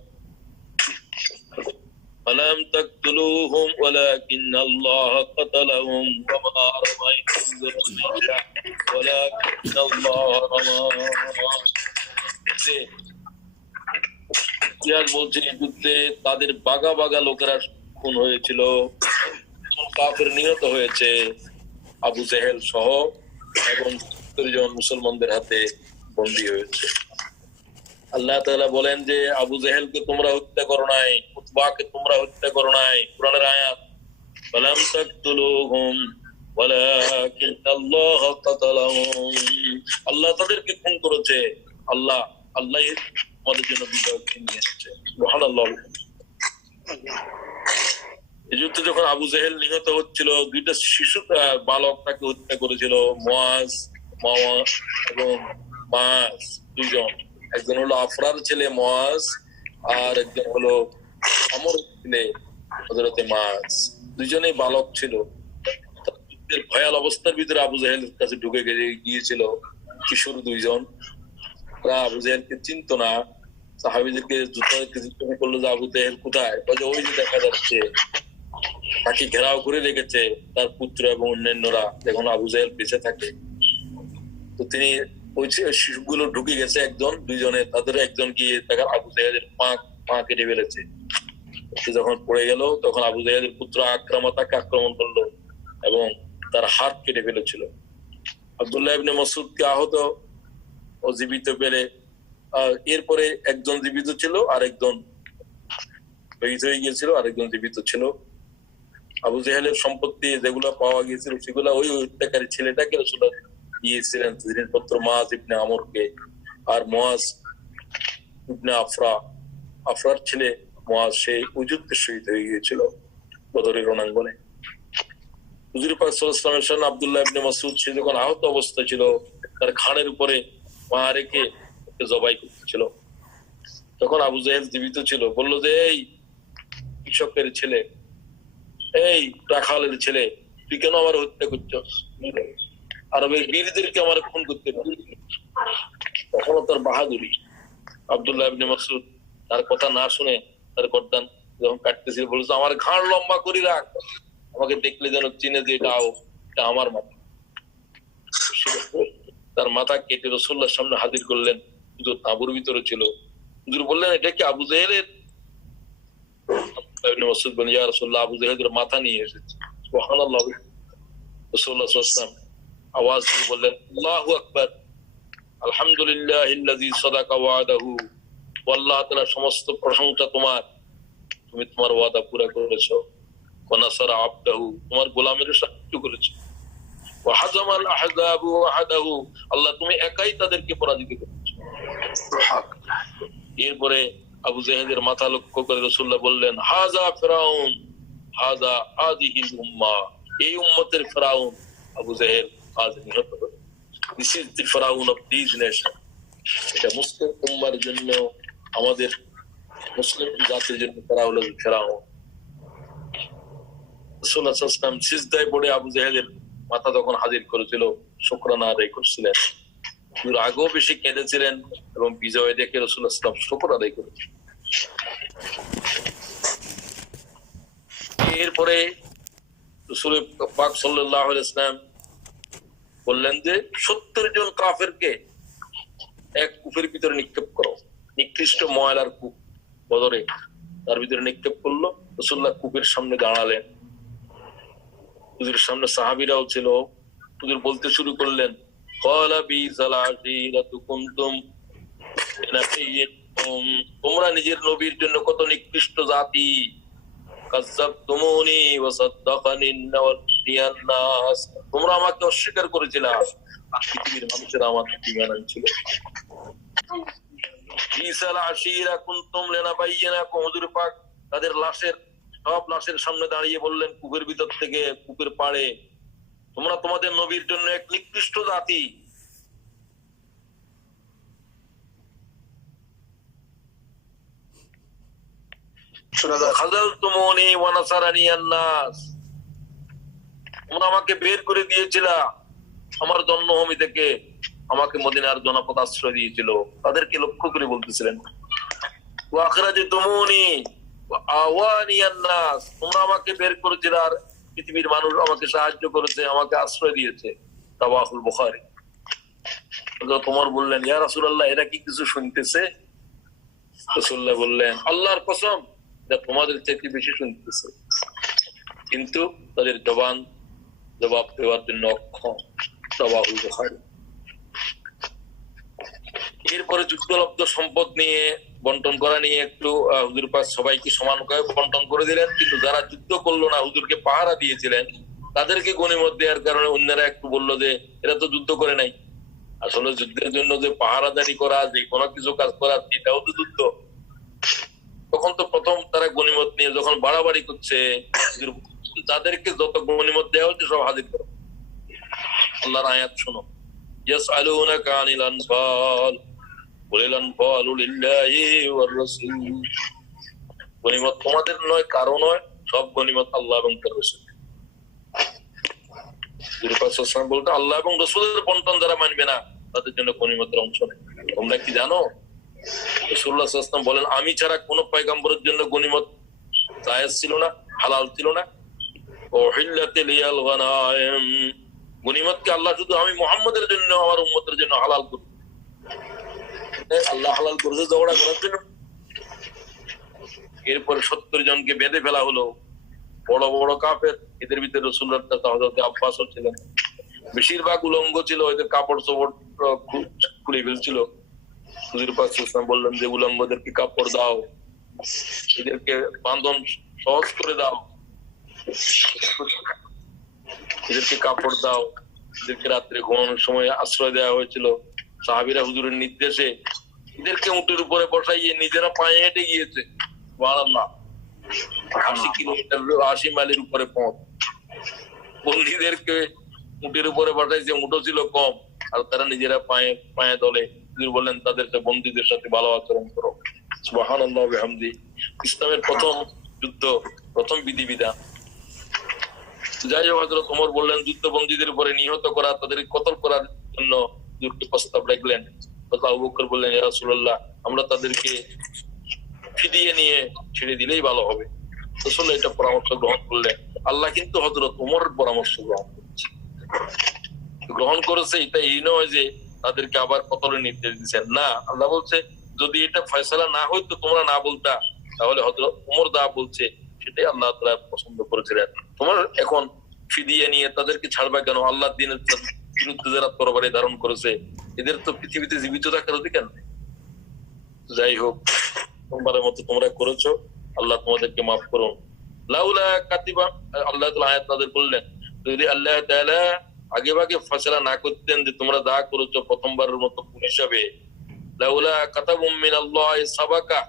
ফালাম তাকতুলুহুম ওয়ালাকিন্নাল্লাহা কাতালাহুম ওয়া মা রামাইতা ইয রামাইতা ওয়ালাকিন্নাল্লাহা রামা। ইতিহাস বলছে যুদ্ধে তাদের বাগা বাগা লোকেরা খুন হয়েছিল, কাফের নিহত হয়েছে, আবু জেহেল সহ, এবং 70 জন মুসলমানদের হাতে বন্দী হয়েছে। আল্লাহ তাআলা বলেন যে আবু জেহেলকে তোমরা হত্যা করো নাই, উতবাকে তোমরা হত্যা করো নাই। কুরআনের আয়াত, ফালাম তাকতুলুহুম ওয়ালাকিন্নাল্লাহা কাতালাহুম। আল্লাহ তাদেরকে খুন করেছে, আল্লাহ আমাদের জন্য বিজয় কিনে এসেছে। সুবহানাল্লাহ। এই যুদ্ধে যখন আবু জেহেল নিহত হচ্ছিল, 2টা শিশু বালক তাকে হত্যা করেছিল, মুআজ এবং মাস, 2 জন। একজন হলো আফরার ছেলে মুআজ, আর একজন হলো আমর ছেলে হযরতে মাস। 2জনেই বালক ছিল। ভয়াল অবস্থার ভিতরে আবু জেহেলের কাছে ঢুকে গিয়েছিল কিশোর 2 জন। আবু জেহেলকে চিনত না। সাহাবীদেরকে জিজ্ঞাসা করলো যে আবু জেহেল কোথায়? বলে ওই যে দেখা যাচ্ছে। তাকে ঘেরাও করে রেখেছে তার পুত্র এবং অন্যান্যরা, যখন আবু জেহেল বেঁচে থাকে। তো তিনি ওই শিশুগুলো ঢুকে গেছে, 1-2 জনে, তাদের একজন গিয়ে তাকে আবু জেহেলের পা কেটে ফেলেছে। যখন পড়ে গেল তখন আবু জেহেলের পুত্র আকরামা তাকে আক্রমণ করলো এবং তার হাত কেটে ফেলেছিল। আব্দুল্লাহ ইবনে মাসউদকে আহত ও জীবিত পেলে, এরপরে একজন জীবিত ছিল, আরেকজন শহীদ হয়ে গিয়েছিল, আরেকজন জীবিত ছিল। আবু জেহেলের সম্পত্তি যেগুলো পাওয়া গিয়েছিল সেগুলো ওই হত্যাকারী ছেলেটাকে রাসূলুল্লাহ দিয়েছিলেন, জিনিসপত্র মুআজ ইবনে আমরকে। আর মুআজ ইবনে আফরার ছেলে মুআজ, সে ওই যুদ্ধে শহীদ হয়ে গিয়েছিল বদরের রণাঙ্গনে। হুজুর পাক সাল্লাল্লাহু আলাইহি ওয়াসাল্লামের সামনে আব্দুল্লাহ ইবনে মাসউদ, সে যখন আহত অবস্থায় ছিল, তার ঘাড়ের উপরে পা রেখে জবাই করতেছিল, তখন আবু জেহেল জীবিত ছিল। বললো যে এই কৃষকের ছেলে, এই রাখালের ছেলে, তুই কেন আমার হত্যা করছস? আরবের বীরদেরকে আমার খুন করতে পারবি? তখন তার বাহাদুরি। আব্দুল্লাহ ইবনে মাসউদ তার কথা না শুনে তার গর্দান যখন কাটতেছিল, বলছে আমার ঘাড় লম্বা করে রাখ, আমাকে দেখলে যেন চিনে যে এটা আমার মাথা। তার মাথা কেটে রাসূলুল্লাহর সামনে হাজির করলেন। হুজুর তাঁবুর ভিতরে ছিল। হুজুর বললেন এটা কি আবু জেহেলের? ইবনে মাসউদ বলেন, ইয়া রাসূলুল্লাহ, আবু জেহেলের মাথা নিয়ে এসেছে। সুবহানাল্লাহ। রাসূলুল্লাহ সাল্লাল্লাহু আলাইহি ওয়াসাল্লাম আওয়াজ দিয়ে বললেন, আল্লাহু আকবার, আলহামদুলিল্লাহিল্লাযী সাদাকা ওয়াদাহু। আল্লাহ তাআলা সমস্ত প্রশংসা তোমার, তুমি তোমার ওয়াদা পুরা করেছো। ওয়া নাসারা আবদাহু, তোমার গোলামের সাহায্য করেছো। ওয়া হাজামাল আহজাবু ওয়াহদাহু, আল্লাহ তুমি একাই তাদেরকে পরাজিত করেছো। এরপরে আবু জেহেলের মাথা লক্ষ্য করে রাসূলুল্লাহ বললেন, হাযা ফিরাউন, হাযা হাযিহিল উম্মাহ, এই উম্মতের ফিরাউন আবু জেহেল আজ নিহত হলো। দিস ইজ দি ফিরাউন অফ দিস নেশন। এটা মুসলিম উম্মার জন্য, আমাদের মুসলিম জাতির জন্য তারা হলো ফিরাউন। রাসূলুল্লাহ সাল্লাল্লাহু আলাইহি ওয়াসাল্লাম সিজদায় পড়ে আবু জেহেলের মাথা তখন হাজির করেছিল, শুকরানা আদায় করছিলেন। আগেও বেশি কেঁদেছিলেন এবং বিজয় দেখে রাসূলুল্লাহ সাল্লাল্লাহু আলাইহি ওয়াসাল্লাম শুকর আদায় করেছিলেন। এরপরে রাসূল পাক সাল্লাল্লাহু আলাইহি ওয়াসাল্লাম বললেন যে 70 জন কাফেরকে এক কূপের ভিতরে নিক্ষেপ করো, নিকৃষ্ট ময়লার কূপ বদরে, তার ভিতরে নিক্ষেপ করলো। রাসূলুল্লাহ কূপের সামনে দাঁড়ালেন, হুজুরের সামনে সাহাবীরাও ছিল। হুজুর বলতে শুরু করলেন, ক্বালা বিসাল আশীরাতু কুনতুম নাবিয়্যুকুম, তোমরা নিজের নবীর জন্য কত নিকৃষ্ট জাতি। কাযাবতুমুনি ওয়া সাদ্দাকানি নাস, তোমরা আমাকে অস্বীকার করেছিলে আর পৃথিবীর মানুষেরা আমাকে ঈমান আনছিল। বিসাল আশীরা কুনতুম লিনাবায়্যিনাকুম, হুজুর পাক তাদের সব লাশের সামনে দাঁড়িয়ে বললেন কূপের ভিতর থেকে, কূপের পাড়ে, তোমরা তোমাদের নবীর জন্য এক নিকৃষ্ট জাতি। খাযালতুমুনি ওয়া নাসারানি আন-নাস, তোমরা আমাকে বের করে দিয়েছিলা আমার জন্মভূমি থেকে, আমাকে মদিনার জনপদ আশ্রয় দিয়েছিল, তাদেরকে লক্ষ্য করে বলতেছিলেন। ওয়া আখরাজতুমুনি ওয়া আওয়ানি আন-নাস, তোমরা আমাকে বের করেছিলে আর পৃথিবীর মানুষ আমাকে সাহায্য করেছে, আমাকে আশ্রয় দিয়েছে। রাওয়াহুল বুখারী। তোমার বললেন, ইয়া রাসূলুল্লাহ, এরা কি কিছু শুনতেছে? রাসূলুল্লাহ বললেন, আল্লাহর কসম, যা তোমাদের থেকে বেশি শুনতেছে, কিন্তু তাদের জবাব দেওয়ার জন্য অক্ষম। রাওয়াহুল বুখারী। এরপরে যুদ্ধলব্ধ সম্পদ নিয়ে বন্টন করা নিয়ে একটু হুজুর পাক সবাইকে সমানভাবে বন্টন করে দিলেন, কিন্তু যারা যুদ্ধ করলো না, হুজুরকে পাহারা দিয়েছিলেন, তাদেরকে গনিমত দেওয়ার কারণে অন্যরা একটু বললো যে এরা তো যুদ্ধ করে নাই। আসলে যুদ্ধের জন্য যে পাহারাদারি করা, যে কোনো কিছু কাজ করা, এটাও তো যুদ্ধ। তখন তো প্রথম তারা গনিমত নিয়ে যখন বাড়াবাড়ি করছে, তাদেরকে যত গনিমত দেওয়া হচ্ছে সব হাজির করো। আল্লাহর আয়াত শোনো, ইয়াসআলুনাকা আনিল আনফাল কুলিল আনফালু লিল্লাহি ওয়ার রাসূল, গনিমত তোমাদের নয়, কারো নয়, সব গনিমত আল্লাহ এবং তার রাসূল। বলতে আল্লাহ এবং রাসূলের বন্টন যারা মানবে না, তাদের জন্য গনিমতের অংশ নেই। তোমরা কি জানো, রাসূলুল্লাহ সাল্লাল্লাহু আলাইহি ওয়াসাল্লাম বলেন, আমি ছাড়া কোন পয়গম্বরের জন্য গনিমত জায়েজ ছিল না, হালাল ছিল না। উহিল্লাত লিয়াল গনাইম, গনিমতকে আল্লাহ শুধু আমি মুহাম্মদের জন্য, আমার উম্মতের জন্য হালাল করি। আল্লাহ হালাল করেছে ঝগড়া করার জন্য। এরপরে 70 জনকে বেঁধে ফেলা হলো, বড় বড় কাফের। এদের ভিতরে রাসূলুল্লাহ হযরত আব্বাসও ছিলেন। বেশিরভাগ উলঙ্গ ছিল, এদের কাপড় চোপড় খুলে ফেলছিল। হুজুর পাক সাল্লাল্লাহু আলাইহি ওয়াসাল্লাম বললেন যে উলঙ্গদেরকে কাপড় দাও, এদেরকে বাঁধন সহজ করে দাও, এদেরকে কাপড় দাও। এদেরকে রাত্রে ঘুমানোর সময় আশ্রয় দেওয়া হয়েছিল। সাহাবীরা হুজুরের নির্দেশে এদেরকে উটের উপরে বসাইয়ে নিজেরা পায়ে হেঁটে গিয়েছে। সুবহানাল্লাহ, 80 কিলোমিটার, 80 মাইলের উপরে পথ। বন্দীদেরকে উটের উপরে বসাইছে, উটও ছিল কম, আর তারা নিজেরা পায়ে পায়ে দলে। হুজুর বললেন তাদেরকে বন্দীদের সাথে ভালো আচরণ করো। সুবহানাল্লাহ ওয়া বিহামদি। ইসলামের প্রথম যুদ্ধ, প্রথম বিধিবিধান। যাই হোক, হযরত ওমর বললেন যুদ্ধবন্দীদের উপরে নিহত করা, তাদের কতল করার জন্য হুজুরকে প্রস্তাব রাখলেন। হযরত আবু বকর বললেন, ইয়া রাসূলুল্লাহ, আমরা তাদেরকে ফিদিয়ে নিয়ে ছেড়ে দিলেই ভালো হবে। রাসূলুল্লাহ এটা পরামর্শ গ্রহণ করলেন। আল্লাহ কিন্তু হযরত ওমরের পরামর্শ গ্রহণ করেছে। এটা এই নয় যে তাদেরকে আবার কতলের নির্দেশ দিচ্ছেন, না। আল্লাহ বলছে যদি এটা ফয়সালা না হইতো, তোমরা না বলতা, তাহলে হযরত ওমর যা বলছে সেটাই আল্লাহ তাআলা পছন্দ করেছিলেন। তোমার এখন ফিদিয়ে নিয়ে তাদেরকে ছাড়বা কেন? আল্লাহর দ্বীনের বিরুদ্ধে যারা তরবারি ধারণ করেছে, এদের তো পৃথিবীতে জীবিত থাকার অধিকার নেই। যাই হোক, তোমাদের মতো তোমরা করেছো, আল্লাহ তোমাদেরকে মাফ করুন। লাউলা কাতিবা, আল্লাহ তাআলা আয়াত নাযিল করলেন, যদি আল্লাহ তাআলা আগে ভাগে ফয়সালা না করতেন যে তোমরা যা করেছো প্রথমবারের মতো পুলিশ হিসাবে, লাউলা কাতাবুম মিনাল্লাহি সাবাকা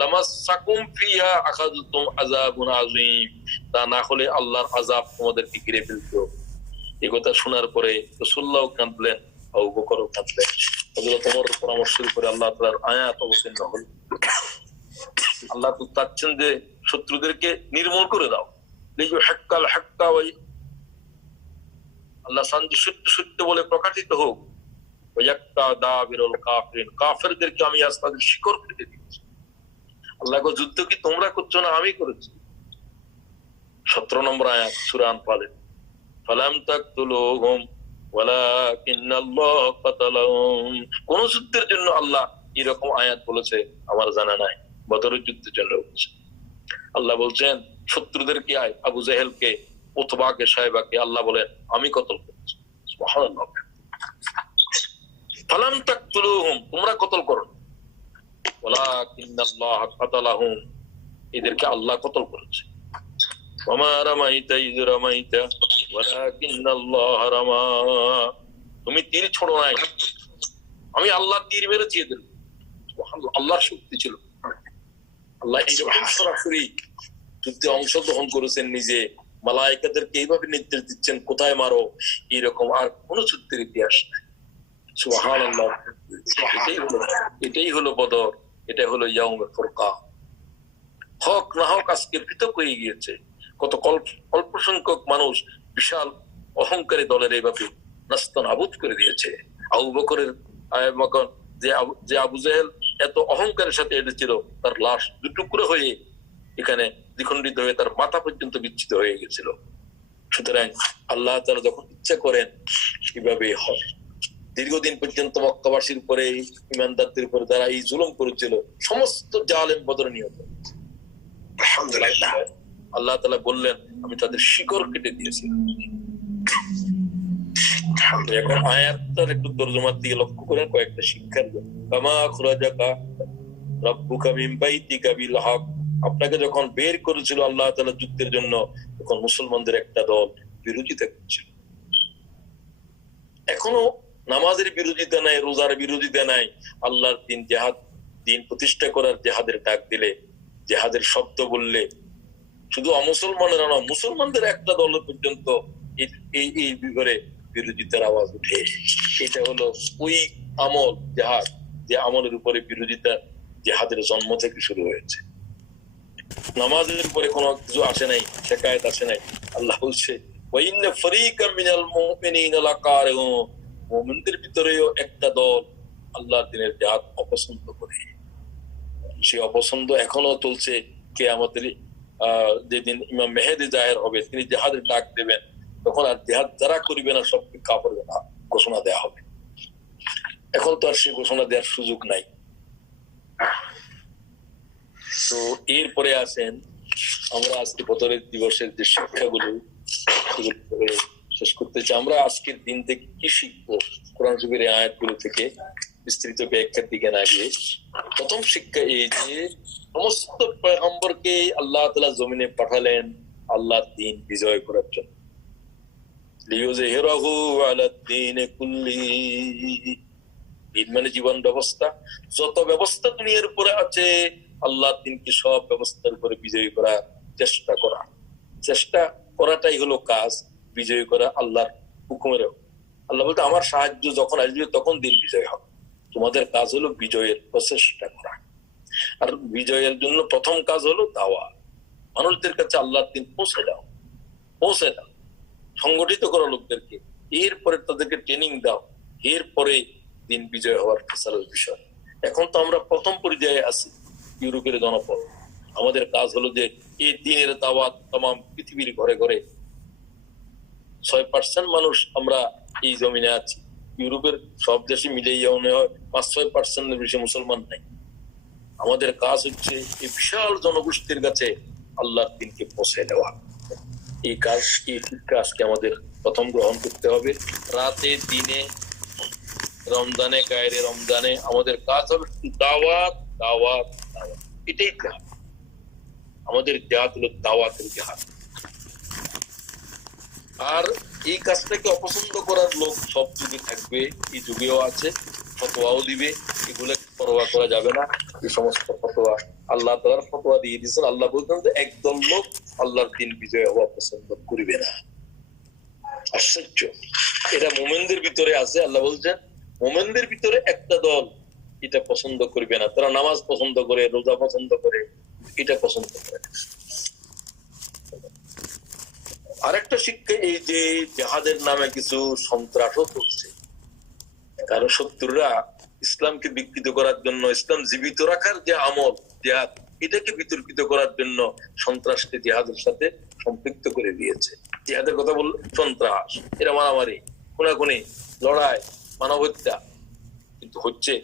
লামাসসাকুম ফিহা আখাযতুম আযাবুন আযীম, তা না হলে আল্লাহর আযাব তোমাদেরকে ঘিরে ফেলতো। এই কথা শোনার পরে রাসূলুল্লাহ কাঁদলেন, আবু বকরও কাঁদলেন। হযরত ওমরের পরামর্শের উপরে আল্লাহ তাআলার আয়াত অবতীর্ণ হল। আল্লাহ তো চাচ্ছেন যে শত্রুদেরকে নির্মূল করে দাও। লিযু হাক্কাল হাক্কা ওয়া, আল্লাহ শান্তি সত্য সত্য বলে প্রকাশিত হোক। ওয়ায়াক্তা দাবিরুল কাফিরিন, কাফেরদেরকে আমি আজ তাদের শিকড় কেটে দিয়েছি। আল্লাহ যুদ্ধ কি তোমরা করছো না, আমি করেছি। 17 নম্বর আয়াত সূরা আনফালে, ফালাম তাকতুলুহুম ওয়ালাকিন্নাল্লাহ কাতালাহুম। কোন যুদ্ধের জন্য আল্লাহ এরকম আয়াত বলেছে আমার জানা নাই। বদরের যুদ্ধের জন্য বলছে। আল্লাহ বলছেন শত্রুদেরকে, আবু জেহেলকে, উতবাকে, সাহেবাকে আল্লাহ বলেন আমি কতল করেছি। সুবহানাল্লাহ। ফালাম তাকতুলুহুম, তোমরা কতল করো না, ওয়ালাকিন্নাল্লাহ কাতালাহুম, এদেরকে আল্লাহ কতল করেছে। ওয়ামা রামাইতা ইয রামাইতা ওয়ালাকিন্নাল্লাহ রামা, তুমি তীর ছোড়ো নাই, আমি আল্লাহ তীর মেরেছি এদের। সুবহানাল্লাহ, আল্লাহর শক্তি ছিল। আল্লাহ সরাসরি যুদ্ধে অংশগ্রহণ করেছেন নিজে, মালায়েকাদেরকে এইভাবে নির্দেশ দিচ্ছেন কোথায় মারো, এরকম আর কোন যুদ্ধের ইতিহাস নাই। সুবহানাল্লাহ। এটাই হলো বদর, এটা হলো ইয়াউমুল ফুরকান। হক না হক আজকে পৃথক হয়ে গিয়েছে। কত অল্প সংখ্যক মানুষ বিশাল অহংকারী দলের এইভাবে নাস্তানাবুদ করে দিয়েছে। আবু বকরের যে আবু জেহেল এত অহংকারের সাথে এসেছিল, তার লাশ দুটুকরো হয়ে এখানে দ্বিখণ্ডিত হয়ে তার মাথা পর্যন্ত বিচ্ছিন্ন হয়ে গেছিল। সুতরাং আল্লাহ তাআলা যখন ইচ্ছা করেন কিভাবে হয়। দীর্ঘদিন পর্যন্ত মক্কাবাসীর উপরে, ইমানদারদের উপরে যারা এই জুলুম করেছিল, সমস্ত জালেম বদর নিহত। আলহামদুলিল্লাহ, আল্লাহ তাআলা বললেন আমি তাদের শিকড় কেটে দিয়েছি। এখন আয়াতটার একটু তরজমার দিকে লক্ষ্য করেন, কয়েকটা শিক্ষার জন্য। কামা আখরাজাকা রাব্বুকা মিন বাইতিকা বিল হক, আপনাকে যখন বের করেছিল আল্লাহ তাআলা যুদ্ধের জন্য, তখন মুসলমানদের একটা দল বিরোধিতা করছিল। এখনো নামাজের বিরোধিতা নাই, রোজার বিরোধিতা নাই, আল্লাহর দিন জিহাদ, দিন প্রতিষ্ঠা করার জিহাদের ডাক দিলে, জিহাদের শব্দ বললে শুধু অমুসলমানেরা নয়, মুসলমানদের একটা দল পর্যন্ত এই ব্যাপারে বিরোধিতার আওয়াজ উঠে। এটা হলো ওই আমল জিহাদ, যে আমলের উপরে বিরোধিতা জিহাদের জন্ম থেকে শুরু হয়েছে। নামাজের উপরে কোনো কিছু আসে নাই, শিকায়েত আসে নাই। আল্লাহ বলছে ওয়া ইন্না ফারীকাম মিনাল মুমিনিনা লাকারিহুন, মুমিনদের ভিতরেও একটা দল আল্লাহর দ্বীনের জিহাদ অপছন্দ করে। সেই অপছন্দ এখনো চলছে। কিয়ামতের যেদিন ইমাম মেহেদী জাহির হবে, তিনি জিহাদের ডাক দেবেন, তখন আর জিহাদ যারা করবে না সবকে কাফের ঘোষণা দেওয়া হবে। এখন তো আর সেই ঘোষণা দেওয়ার সুযোগ নাই। তো এরপরে আসেন আমরা আজকে বদরের দিবসের যে শিক্ষাগুলো শেষ করতে চাই। আমরা আজকের দিন থেকে কি শিখবো, কোরআন শরীফের আয়াতগুলো থেকে বিস্তৃত ব্যাখ্যার দিকে না গিয়ে প্রথম শিক্ষা এই যে সমস্ত পয়গম্বরকে আল্লাহ তাআলা জমিনে পাঠালেন আল্লাহর দ্বীন বিজয় করার জন্য। লিইয়ুযহিরাহু আলাদ দ্বীনি কুল্লিহি, দ্বীন মানে জীবন ব্যবস্থা, যত ব্যবস্থা দুনিয়ার উপরে আছে আল্লাহর দ্বীনকে সব ব্যবস্থার উপরে বিজয়ী করার চেষ্টা করা। চেষ্টা করাটাই হলো কাজ, বিজয়ী করা আল্লাহর হুকুমের। আল্লাহ বলতে আমার সাহায্য যখন আসবে তখন দিন বিজয় হবে, তোমাদের কাজ হলো বিজয়ের প্রচেষ্টা করা। আর বিজয়ের জন্য প্রথম কাজ হলো দাওয়া, মানুষদের কাছে আল্লাহর দ্বীন পৌঁছে দাও, সংগঠিত করো লোকদেরকে, এরপরে তাদেরকে ট্রেনিং দাও, এরপরে দিন বিজয় হওয়ার ফসলের বিষয়। এখন তো আমরা প্রথম পর্যায়ে আছি, ইউরোপের জনপদ। আমাদের কাজ হলো যে এই দিনের দাওয়াত তামাম পৃথিবীর ঘরে ঘরে। 6% মানুষ আমরা এই জমিনে আছি, ইউরোপের সব দেশে মিলিয়ে মনে হয় 5-6% বেশি মুসলমান নাই। আমাদের কাজ হচ্ছে এই বিশাল জনগোষ্ঠীর কাছে আল্লাহর দ্বীনকে পৌঁছে দেওয়া। এই কাজ, এই শিক্ষা আজকে আমাদের প্রথম গ্রহণ করতে হবে। রাতে দিনে, রমজানে গায়রে রমজানে আমাদের কাজ হবে দাওয়াত দাওয়াত দাওয়াত। এটাই জিহাদ, আমাদের জিহাদ হলো দাওয়াতের জিহাদ। আর এই কাজটাকে অপছন্দ করার লোক সব যুগে থাকবে, এই যুগেও আছে, ফতোয়াও দিবে, এগুলো পরোয়া করা যাবে না। এই সমস্ত ফতোয়া আল্লাহ তাআলার ফতোয়া দিয়ে দিয়েছেন। আল্লাহ বলতেন যে একদল লোক আল্লাহর দ্বীন বিজয় হওয়া পছন্দ করবে না। আশ্চর্য, এটা মুমিনদের ভিতরে আছে। আল্লাহ বলছেন মুমিনদের ভিতরে একটা দল এটা পছন্দ করবে না। তারা নামাজ পছন্দ করে, রোজা পছন্দ করে, এটা পছন্দ করে। আরেকটা শিক্ষা এই যে জিহাদের নামে কিছু সন্ত্রাসও চলছে। কারণ শত্রুরা ইসলামকে বিকৃত করার জন্য, ইসলাম জীবিত রাখার যে আমল জিহাদ, এটাকে বিতর্কিত করার জন্য সন্ত্রাসকে জিহাদের সাথে সম্পৃক্ত করে দিয়েছে। জিহাদের কথা বলল, সন্ত্রাস, এরা মারামারি, খুনাখুনি, লড়াই, মানব হত্যা কিন্তু হচ্ছে।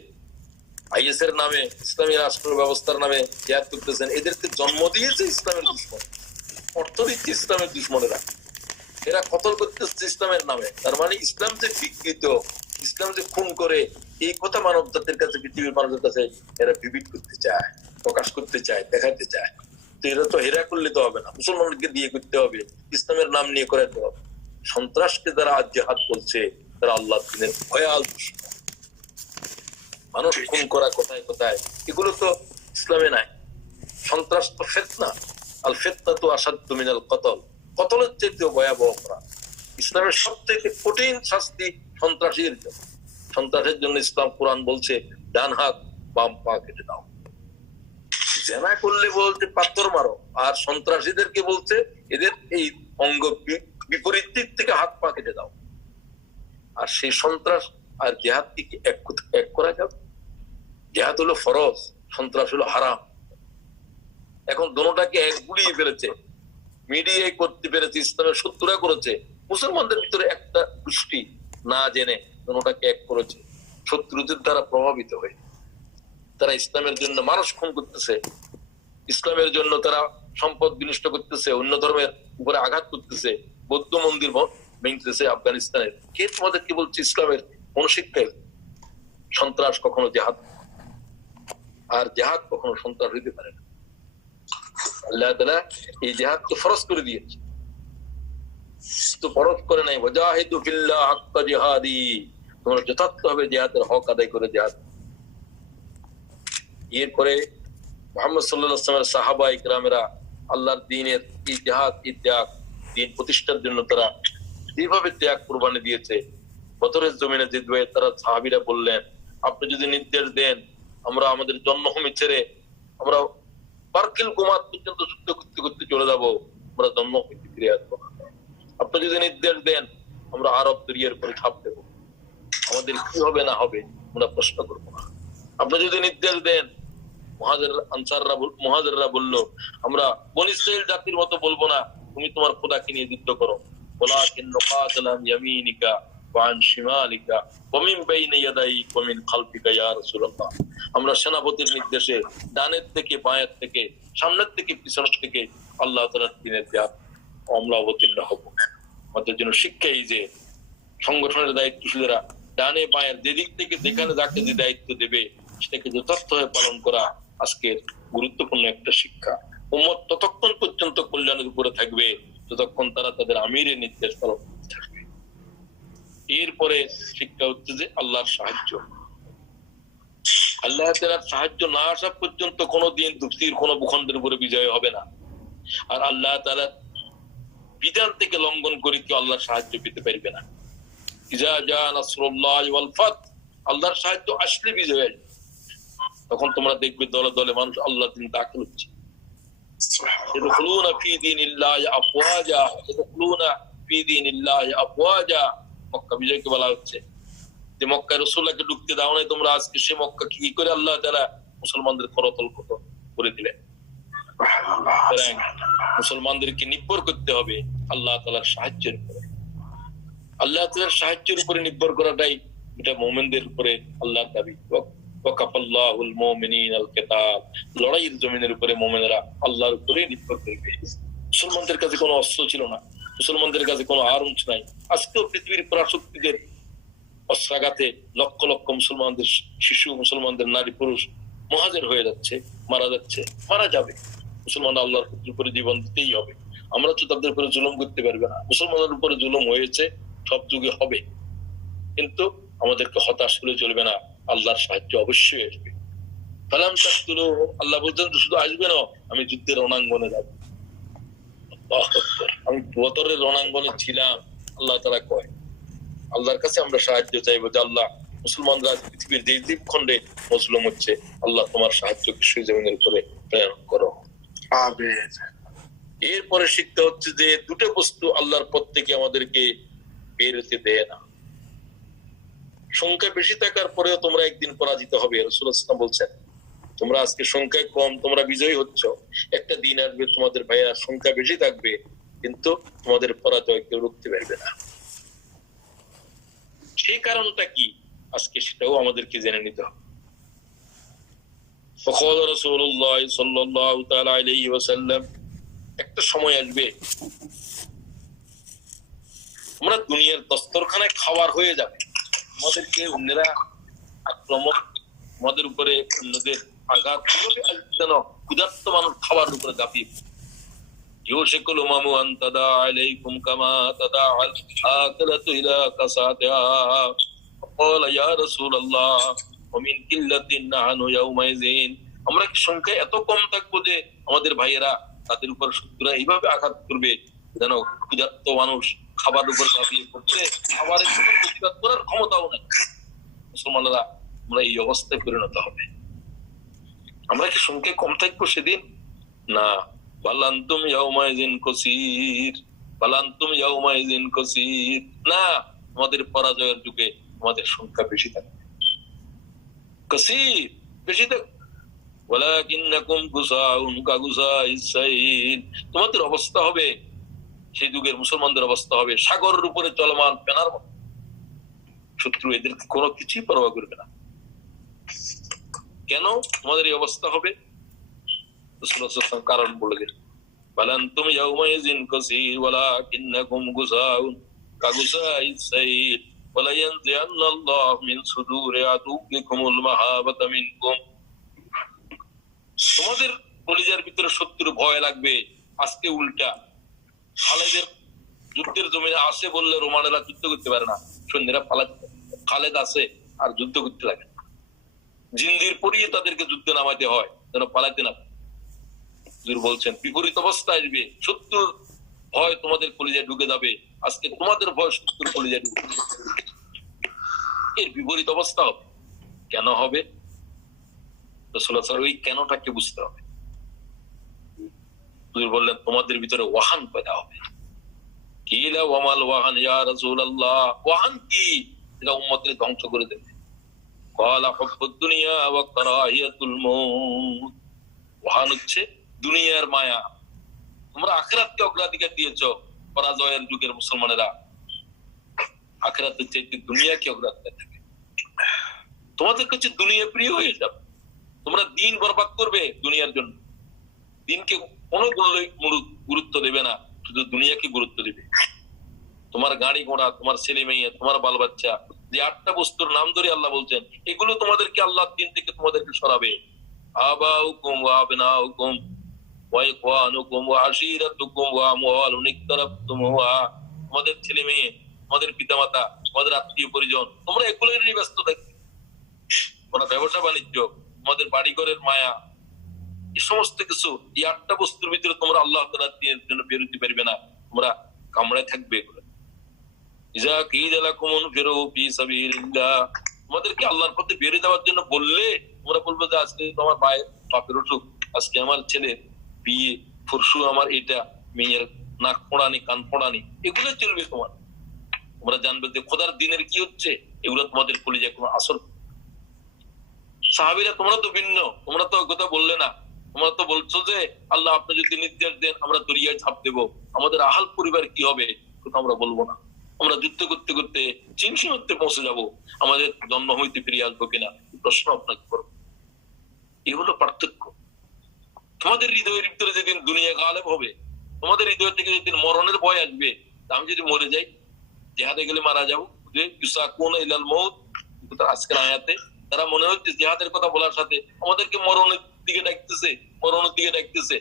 আইএস এর নামে, ইসলামী রাষ্ট্র ব্যবস্থার নামে জিহাদ করতেছেন। এদেরকে জন্ম দিয়েছে ইসলামের দুশ্মন, অর্থ দিচ্ছে ইসলামের দুশ্মনেরা। এরা কতল করতেছে ইসলামের নামে। তার মানে ইসলাম যে বিকৃত, ইসলাম যে খুন করে, এই কথা মানব জাতির কাছে, পৃথিবীর মানুষের কাছে এরা বিবিধ করতে চায়, প্রকাশ করতে চায়, দেখাতে চায়। তো এরা তো হেরা করলে তো হবে না, মুসলমানকে দিয়ে করতে হবে, ইসলামের নাম নিয়ে করাতে হবে। সন্ত্রাসকে যারা আজ জেহাদ করছে তারা আল্লাহ দিনের ভয়াল দুশ্মন। মানুষ খুন করা কোথায় কোথায়, এগুলো তো ইসলামে নাই। সন্ত্রাস তো ফিতনা, আল ফিতনা তো আসাদ্দু মিনাল কতল, কতলের চাইতেও ভয়াবহ অপরাধ। ইসলামের সবথেকে কঠিন শাস্তি সন্ত্রাসীর জন্য। সন্ত্রাসের জন্য ইসলাম কোরআন বলছে ডান হাত বাম পা কেটে দাও। জেনা করলে বলছে পাথর মারো, আর সন্ত্রাসীদেরকে বলছে এদের এই অঙ্গ বিপরীত দিক থেকে হাত পা কেটে দাও। আর সেই সন্ত্রাস আর জেহাদ কি এক করা যাবে? জেহাদ হলো ফরজ, সন্ত্রাস হলো হারাম। এখন দোনোটাকে এক গুলিয়ে ফেলেছে, মিডিয়া করতে পেরেছে, ইসলামের শত্রুরা করেছে। মুসলমানদের ভিতরে একটা গোষ্ঠী না জেনে দোনোটাকে এক করেছে, শত্রুদের দ্বারা প্রভাবিত হয়ে। তারা ইসলামের জন্য মানুষ খুন করতেছে, ইসলামের জন্য তারা সম্পদ বিনষ্ট করতেছে, অন্য ধর্মের উপরে আঘাত করতেছে, বৌদ্ধ মন্দির ভেঙতেছে আফগানিস্তানের। কে তোমাদেরকে বলছে ইসলামের কোন শিক্ষায় সন্ত্রাস কখনো জেহাদ, আর জেহাদ কখনো সন্ত্রাস হইতে পারে না। আল্লাহ তাআলা এই জেহাদকে ফরজ করে দিয়েছে, তো ফরজ করে নাই ওয়াজাহিদু ফিল্লাহ হাক্কা জিহাদি, তোমরা যথার্থভাবে জিহাদের হক আদায় করে জেহাদ। এরপরে মুহাম্মদ সাল্লাল্লাহু আলাইহি ওয়াসাল্লামের সাহাবা ইকরামেরা আল্লাহর দ্বীনের এই জিহাদ, এই ত্যাগ, দ্বীন প্রতিষ্ঠার জন্য তারা যেভাবে ত্যাগ কুরবানি দিয়েছে। বদরের জমিনে যে দুয়ে তারা সাহাবীরা বললেন, আপনি যদি নির্দেশ দেন আমরা আমাদের জন্মভূমি ছেড়ে আমরা বারকিল গুমাত পর্যন্ত যুদ্ধ করতে করতে চলে যাবো, আমরা জন্মভূমিতে ফিরে আসবো না। আপনি যদি নির্দেশ দেন আমরা আরব দরিয়ার উপরে ছাপ দেবো, আমাদের কি হবে না হবে আমরা প্রশ্ন করবো না। আপনি যদি নির্দেশ দেন, মুহাজিররা বলল আমরা বনী ইসরাইল জাতির মতো বলবো না, তুমি তোমার খোদাকে নিয়ে যুদ্ধ করো। ওয়ালাকিন নুকাতিলু ইয়ামিনিকা ওয়া আন শিমালিকা ওয়া মিন বাইনি ইয়াদাইক ওয়া মিন খালফিকা ইয়া রাসূলুল্লাহ। আমরা সেনাপতির নির্দেশে ডানের থেকে বাঁয়ের থেকে সামনের থেকে পিছনের থেকে আল্লাহ তাআলার দ্বীনের ত্যাগ আমরা অবতীর্ণ হব। আমাদের জন্য শিক্ষা এই যে সংগঠনের দায়িত্বশীলরা ডানে বাঁয়ের যেদিক থেকে যেখানে যাকে যে দায়িত্ব দেবে সেটাকে যথার্থভাবে পালন করা আজকের গুরুত্বপূর্ণ একটা শিক্ষা। উম্মত ততক্ষণ পর্যন্ত কল্যাণের উপরে থাকবে যতক্ষণ তারা তাদের আমিরের নির্দেশ পালন করতে থাকবে। এরপরে শিক্ষা হচ্ছে যে আল্লাহর সাহায্য। আল্লাহ তাআলার সাহায্য না আসা পর্যন্ত কোনোদিন পৃথিবীর কোনো ভূখণ্ডের উপরে বিজয় হবে না। আর আল্লাহ তাআলার বিধান থেকে লঙ্ঘন করে কেউ আল্লাহর সাহায্য পেতে পারবে না। ইজা জা নাসরুল্লাহি ওয়াল ফাত, আল্লাহর সাহায্য আসলে বিজয় আসবে। তখন তোমরা দেখবে দলে দলে মানুষ আল্লাহর দ্বীন দাখিল হচ্ছে। ইয়াদখুলুনা ফি দীনিল্লাহি আফওয়াজা, ইয়াদখুলুনা ফি দীনিল্লাহি আফওয়াজা। মক্কা বিজয়কে বলা হচ্ছে যে মক্কায় রাসূলুল্লাহকে ঢুকতে দাও নাই তোমরা, আজকে সে মক্কা কি করে আল্লাহ তাআলা মুসলমানদের করতল করে দিলেন। মুসলমানদেরকে নির্ভর করতে হবে আল্লাহ তাআলার সাহায্যের উপরে। আল্লাহ তাআলার সাহায্যের উপরে নির্ভর করাটাই এটা মুমিনদের উপরে আল্লাহর দাবি। ওয়াকাফাল্লাহুল মুমিনিনাল কিতাব, লড়াইয়ের জমিনের উপরে মুমিনরা আল্লাহর উপরে নির্ভর করবে। মুসলমানদের কাছে কোনো অস্ত্র ছিল না, মুসলমানদের কাছে কোনো আর্মস নাই। আজকেও পৃথিবীর পরাশক্তিদের অস্ত্রাঘাতে লক্ষ লক্ষ মুসলমানদের শিশু, মুসলমানদের নারী পুরুষ মুহাজির হয়ে যাচ্ছে, মারা যাচ্ছে, মারা যাবে। মুসলমান আল্লাহর উপরে জীবন দিতেই হবে। আমরা তো তাদের উপরে জুলুম করতে পারবে না। মুসলমানের উপরে জুলুম হয়েছে, সব যুগে হবে, কিন্তু আমাদেরকে হতাশ করে চলবে না। আল্লাহর সাহায্য অবশ্যই আসবে। ফালাম তাকতুলু, আল্লাহ বলছেন শুধু আসবে না, আমি যুদ্ধের রণাঙ্গনে যাব। আমি বদরের রণাঙ্গনে ছিলাম। আল্লাহ তাআলা কয় আল্লাহর কাছে আমরা সাহায্য চাইবো যে আল্লাহ মুসলমানরা পৃথিবীর যে দ্বীপখণ্ডে মজলুম হচ্ছে, আল্লাহ তোমার সাহায্যকে সেই জমিনের উপরে প্রেরণ করো। আমিন। এরপরে শিক্ষা হচ্ছে যে দুটো বস্তু আল্লাহর পথ থেকে আমাদেরকে বের হতে দেয় না। সংখ্যা বেশি থাকার পরেও তোমরা একদিন পরাজিত হবে। রাসূলুল্লাহ সাল্লাল্লাহু আলাইহি ওয়াসাল্লাম বলছেন তোমরা আজকে সংখ্যায় কম, তোমরা বিজয়ী হচ্ছ, একটা দিন আসবে তোমাদের ভাইয়েরা সংখ্যা বেশি থাকবে, কিন্তু তোমাদের পরাজয় কেউ রুখতে পারবে না। সেই কারণটা কি আজকে সেটাও আমাদেরকে জেনে নিতে হবে। فقال رسول الله صلى الله تعالى عليه وسلم একটা সময় আসবে আমরা দুনিয়ার দস্তরখানায় খাবার হয়ে যাবে, আমাদেরকে অন্যেরা আক্রমণ, আমাদের উপরে অন্যদের আঘাত, যেন ক্ষুধার্ত মানুষ খাবার উপরে ঝাঁপিয়ে يوشك الأمم أن تداعى عليكم كما تداعى الآكلة إلى قصعتها قال يا رسول الله ومن قلة نحن يومئذ আমরা কি সংখ্যায় এত কম থাকবো যে আমাদের ভাইয়েরা তাদের উপর শত্রুরা এইভাবে আঘাত করবে যেন ক্ষুধার্ত মানুষ খাবার উপর ঝাঁপিয়ে পড়ছে, খাবারের জন্য প্রতিবাদ করার ক্ষমতাও নেই। মুসলমানরা আমরা এই অবস্থায় পরিণত হবে। আমরা কি সংখ্যায় কম থাকবো সেদিন? না, বালান্তুম ইয়াউমাইযিন কাসীর, বালান্তুম ইয়াউমাইযিন কাসীর, না, আমাদের পরাজয়ের যুগে আমাদের সংখ্যা বেশি থাকবে, কাসীর বেশি থাকবে। ওয়ালাকিন্নাকুম গুসাউন কাগুসাইস সাইল, তোমাদের অবস্থা হবে সেই যুগের মুসলমানদের অবস্থা হবে সাগরের উপরে চলমান ফেনার মতো। শত্রু এদেরকে কোনো কিছুই পরোয়া করবে না। কেন তোমাদের এই অবস্থা হবে? কারণ বলে দিন, বালান্তুম ইয়াউমাইযিন কাসীর ওয়ালাকিন্নাকুম গুসাউন কাগুসাইস সাইল ওয়ালা ইয়ানজিআন্নাল্লাহু মিন সুদুরি আদুবিকুমুল মাহাবাতা মিনকুম। তোমাদের কলিজার ভিতরে শত্রুর ভয় লাগবে। আজকে উল্টা, খালেদের যুদ্ধের জমিনে আসে বললে রোমানেরা যুদ্ধ করতে পারে না, সৈন্যরা খালেদ আছে আর যুদ্ধ করতে লাগে, জিন্দির পরিয়ে তাদেরকে যুদ্ধে নামাইতে হয় যেন পালাইতে না। বলছেন বিপরীত অবস্থা আসবে, শত্রুর ভয় তোমাদের কলিজায় ঢুকে যাবে। আজকে তোমাদের ভয় শত্রুর কলিজায় ঢুকে, এর বিপরীত অবস্থা হবে। কেন হবে? ওই কেনটাকে বুঝতে হবে। বললেন তোমাদের ভিতরে ওয়াহান পয়দা হবে। কিলা ওয়ামাল ওয়াহান ইয়া রাসূলুল্লাহ, ওয়াহান কি? এটা উম্মতকে ধ্বংস করে দেবে। ক্বালা হুব্বুদ দুনিয়া ওয়া কারাহিয়াতুল মউত, ওয়াহান হচ্ছে দুনিয়ার মায়া। তোমরা আখিরাতকে অগ্রাধিকার দিয়েছো, পরাজয়ের যুগের মুসলমানেরা আখিরাতের চাইতে দুনিয়াকে অগ্রাধিকার দেবে। তোমাদের কাছে দুনিয়া প্রিয় হয়ে যাবে, তোমরা দিন বরবাদ করবে দুনিয়ার জন্য, দিনকে কোনো গুরুত্ব দেবে না, শুধু দুনিয়াকে গুরুত্ব দেবে। তোমার গাড়ি ঘোড়া, তোমার ছেলে মেয়ে, তোমার বাল বাচ্চা, যে 8টা বস্তুর নাম ধরে আল্লাহ বলছেন, এগুলো তোমাদেরকে আল্লাহর দিন থেকে তোমাদেরকে সরাবে। আবাউকুম ওয়া আবনাউকুম ওয়া ইখওয়ানুকুম ওয়া আশীরাতুকুম ওয়া আমওয়ালুন ইকতারাবতুমুহা, তোমাদের ছেলে মেয়ে, তোমাদের পিতামাতা, তোমাদের আত্মীয় পরিজন, তোমরা এগুলো নিয়ে ব্যস্ত থাকবে। তোমার ব্যবসা বাণিজ্য, তোমাদের বাড়িঘরের মায়া, এই সমস্ত কিছু, এই 8টা বস্তুর ভিতরে তোমরা আল্লাহ তাআলার দ্বীনের জন্য বেরোতে পারবে না, তোমরা কামড়ায় থাকবে এগুলো। ইযা কিলা লাকুম ফিরু ফি সাবিলিল্লাহ, তোমাদেরকে আল্লাহর পথে বেরিয়ে যাওয়ার জন্য বললে তোমরা বলবে যে আজকে তোমার বাপের অসুখ, আজকে আমার ছেলে বিয়ে, পরশু আমার এটা, মেয়ের নাক ফোড়ানি, কান ফোড়ানি, এগুলো চলবে তোমার। তোমরা জানবে যে খোদার দিনের কি হচ্ছে, এগুলো তোমাদের কলিজায় কোনো আসর। সাহাবীরা তোমরা তো ভিন্ন, তোমরা তো কথা বললে না, তোমরা তো বলছো যে আল্লাহ আপনি যদি নির্দেশ দেন আমরা দরিয়ায় ঝাঁপ দেবো, আমাদের আহাল পরিবার কি হবে কথা আমরা বলবো না, আমরা যুদ্ধ করতে করতে চীন সীমান্তে পৌঁছে যাবো, আমাদের জন্ম হইতে ফিরে আসবো কিনা প্রশ্ন আপনাকে করবো। এই হলো পার্থক্য। তোমাদের হৃদয়ের ভিতরে যেদিন দুনিয়া গালেব হবে, তোমাদের হৃদয় থেকে যেদিন মরণের ভয় আসবে, আমি যদি মরে যাই, জেহাদে গেলে মারা যাবো, যে ইউসাকুনা ইলাল মউত, আজকের আয়াতে তারা মনে হচ্ছে জিহাদের কথা বলার সাথে আমাদেরকে মরণের দিকে ডাকতেছে, মরণের দিকে ডাকতেছে,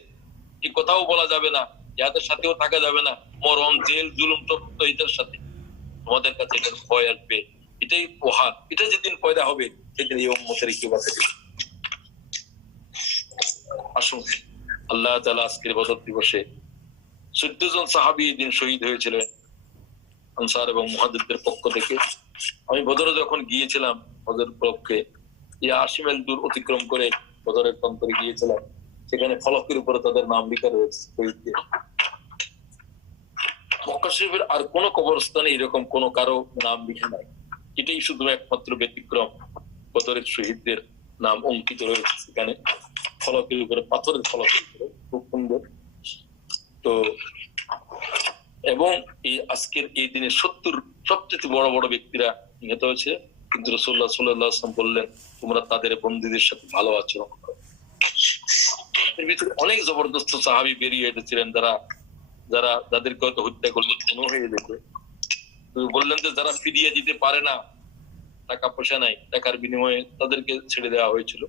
এই কথাও বলা যাবে না, জিহাদের সাথেও থাকা যাবে না, মরণ, জেল, জুলুম সব এটার সাথে তোমাদের কাছে এটার ভয় আসবে। এটাই ওয়াহান, এটা যেদিন পয়দা হবে সেদিন এই উম্মতের কি বাঁচে। আসুন, আল্লাহ তাআলা আজকের বদর দিবসে 14 জন সাহাবী দিন শহীদ হয়েছিলেন আনসার এবং মুহাজিরদের পক্ষ থেকে। আমি বদরে যখন গিয়েছিলাম, বদর পক্ষে 80 মাইল দূর অতিক্রম করে বদরের প্রান্তরে গিয়েছিলাম, সেখানে ফলকের উপরে তাদের নাম লেখা রয়েছে শহীদদের। মক্কা শরীফের আর কোন কবরস্থানে এরকম কোন কারো নাম লেখা নাই, এটাই শুধু একমাত্র ব্যতিক্রম। বদরের শহীদদের নাম অঙ্কিত রয়েছে সেখানে ফলকের উপরে, পাথরের ফলকের উপরে, খুব সুন্দর। তো এবং এই আজকের এই দিনে 70 সবচেয়ে বড় বড় ব্যক্তিরা নিহত হয়েছে, কিন্তু রাসূলুল্লাহ সাল্লাল্লাহু আলাইহি ওয়াসাল্লাম বললেন তোমরা তাদের বন্দীদের সাথে ভালো আচরণ করো। এর ভিতরে অনেক জবরদস্ত সাহাবী বেরিয়ে এসেছিলেন, যাদেরকে হয়তো হত্যা করলে খুন হয়ে যেত। বললেন যে যারা ফিরিয়ে দিতে পারে না, টাকা পয়সা নাই, টাকার বিনিময়ে তাদেরকে ছেড়ে দেওয়া হয়েছিল,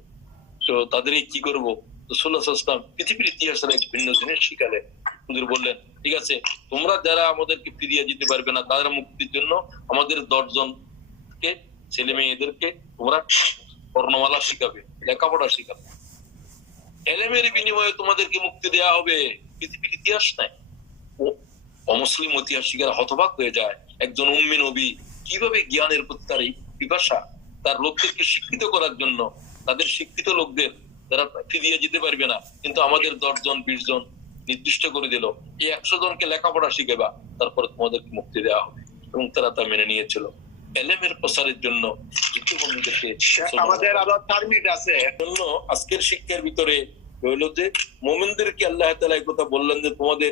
তো তাদের কি করবো? রাসূলুল্লাহ সাল্লাল্লাহু আলাইহি ওয়াসাল্লাম পৃথিবীর ইতিহাসের এক ভিন্ন জিনিস শিখালেন। হুজুর বললেন ঠিক আছে, তোমরা যারা আমাদেরকে ফিরিয়ে দিতে পারবে না তাদের মুক্তির জন্য আমাদের 10 জনকে ছেলে মেয়েদেরকে তোমরা বর্ণমালা শিখাবে, লেখাপড়া শিখাবে, এলেমের বিনিময়ে তোমাদেরকে মুক্তি দেওয়া হবে। পৃথিবীর ইতিহাস নাই। অমুসলিম ঐতিহাসিকেরা হতবাক হয়ে যায়, একজন উম্মি নবী কিভাবে জ্ঞানের প্রতি তার এই পিপাসা, তার লোকদেরকে শিক্ষিত করার জন্য, তাদের শিক্ষিত লোকদের যারা ফিরিয়ে যেতে পারবে না, কিন্তু আমাদের 10 জন 20 জন নির্দিষ্ট করে দিল এই 100 জনকে লেখাপড়া শিখেবা, তারপরে তোমাদেরকে মুক্তি দেওয়া হবে, এবং তারা তা মেনে নিয়েছিল। এলেমের প্রসারের জন্য আমাদের আরো পারমিট আছে জন্য আজকের শিক্ষার ভিতরে হইলো যে মুমিনদেরকে আল্লাহ তাআলা এই কথা বললেন যে তোমাদের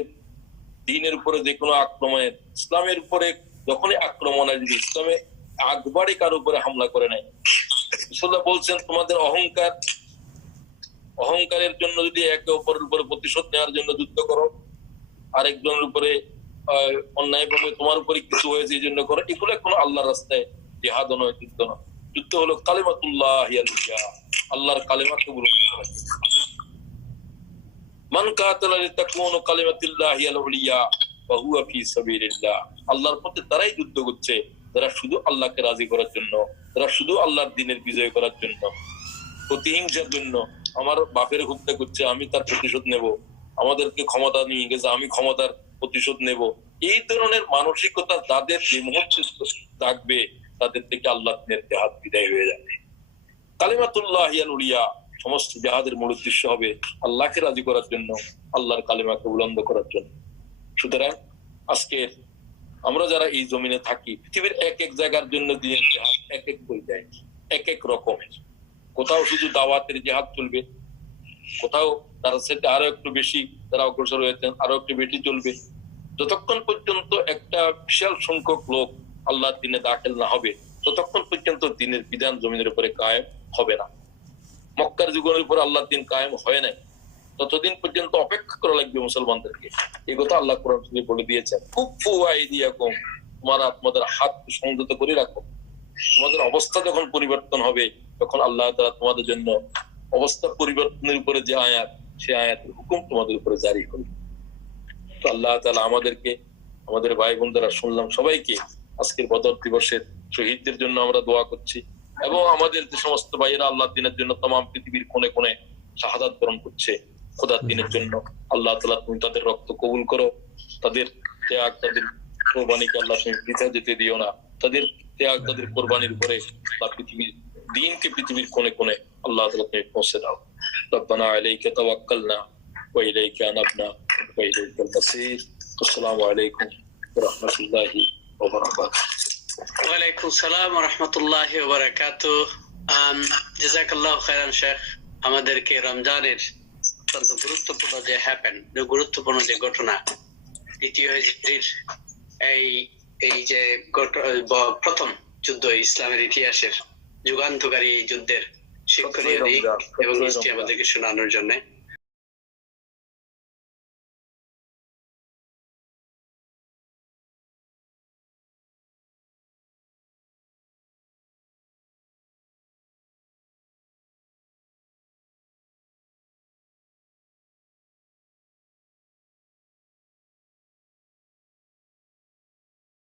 দ্বীনের উপরে যে কোনো আক্রমণের, ইসলামের উপরে যখনই আক্রমণ হয়, যদি ইসলামে আকবারে কারো উপরে হামলা করে নাই, রাসূলুল্লাহ বলছেন তোমাদের অহংকারের জন্য যদি একে অপরের উপরে প্রতিশোধ নেওয়ার জন্য যুদ্ধ করো, আরেকজনের উপরে অন্যায়ভাবে তোমার উপরে কিছু হয়েছে এই জন্য করো, এগুলো কোনো আল্লাহর রাস্তায় জিহাদ নয়, যুদ্ধ নয়। যুদ্ধ হলো কালিমাতুল্লাহি আল-উলিয়া, আল্লাহর কালিমাকে বুলন্দ করা। মান কাতালা লিতাকুনু কালিমাতুল্লাহি আল-উলিয়া ওয়া হুয়া ফি সাবিলিল্লাহ, আল্লাহর পথে তারাই যুদ্ধ করছে যারা শুধু আল্লাহকে রাজি করার জন্য, যারা শুধু আল্লাহর দ্বীনের বিজয় করার জন্য, প্রতিহিংসার জন্য, আমার বাপের হত্যা করছে আমি তার প্রতিশোধ নেব, আমাদেরকে ক্ষমতা নিয়ে গেছে আমি ক্ষমতার প্রতিশোধ নেব, এই ধরনের মানসিকতা যাদের যে মুহূর্তে থাকবে তাদের থেকে আল্লাহ দ্বীনের জিহাদ বিদায় হয়ে যাবে। কালিমাতুল্লাহি আল-উলিয়া, সমস্ত জিহাদের মূল উদ্দেশ্য হবে আল্লাহকে রাজি করার জন্য, আল্লাহর কালিমাকে বুলন্দ করার জন্য। সুতরাং আজকে আমরা যারা এই জমিনে থাকি, পৃথিবীর এক এক জায়গার জন্য দ্বীনের জিহাদ এক এক পর্যায়ে, এক এক রকমের। কোথাও শুধু দাওয়াতের জিহাদ চলবে, কোথাও তার সাথে আরো একটু বেশি যারা অগ্রসর হয়েছেন আরো একটু বেশি চলবে। যতক্ষণ পর্যন্ত একটা বিশাল সংখ্যক লোক আল্লাহর দ্বীনে দাখিল না হবে, ততক্ষণ পর্যন্ত দ্বীনের বিধান জমিনের উপরে কায়েম হবে না। মক্কার যুগের উপর আল্লাহর দ্বীন কায়েম হয় নাই, ততদিন পর্যন্ত অপেক্ষা করা লাগবে মুসলমানদেরকে। এই কথা আল্লাহ কোরআন শরীফে বলে দিয়েছেন, কুফু আইদিয়াকুম, তোমরা তোমাদের হাত সংযত করে রাখো। তোমাদের অবস্থা যখন পরিবর্তন হবে, তখন আল্লাহ তাআলা তোমাদের জন্য অবস্থা পরিবর্তনের উপরে যে আয়াত, সেই আয়াতের হুকুম তোমাদের উপরে জারি করবে। তো আল্লাহ তাআলা আমাদেরকে, আমাদের ভাই বোনরা শুনলাম, সবাইকে আজকের বদর দিবসের শহীদদের জন্য আমরা দোয়া করছি, এবং আমাদের যে সমস্ত ভাইয়েরা আল্লাহর দ্বীনের জন্য তামাম পৃথিবীর কোণে কোণে শাহাদাত বরণ করছে খোদার দ্বীনের জন্য, আল্লাহ তাআলা তুমি তাদের রক্ত কবুল করো, তাদের ত্যাগ, তাদের কোরবানিকে আল্লাহ তুমি বৃথা যেতে দিও না, তাদের ত্যাগ, তাদের কোরবানির উপরে পৃথিবীর দ্বীনকে পৃথিবীর কোণে কোণে আল্লাহ তাআলা তুমি পৌঁছে দাও। রব্বানা আলাইকা তাওয়াক্কালনা ওয়া ইলাইকা আনাবনা ওয়া ইলাইকাল মাসির। আসসালামু আলাইকুম ওয়া রাহমাতুল্লাহি ওয়া বারাকাতুহু। ওয়ালাইকুম আসসালাম ওয়া রাহমাতুল্লাহি ওয়া বারাকাতুহু। জাযাকাল্লাহু খাইরান শেখ, আমাদেরকে রমজানের অত্যন্ত গুরুত্বপূর্ণ যে ঘটনা, দ্বিতীয় হিজরির এই যে প্রথম যুদ্ধ ইসলামের ইতিহাসের যুগান্তকারী এই যুদ্ধের শিক্ষণীয় দিক এবং হিস্ট্রি আমাদেরকে শোনানোর জন্য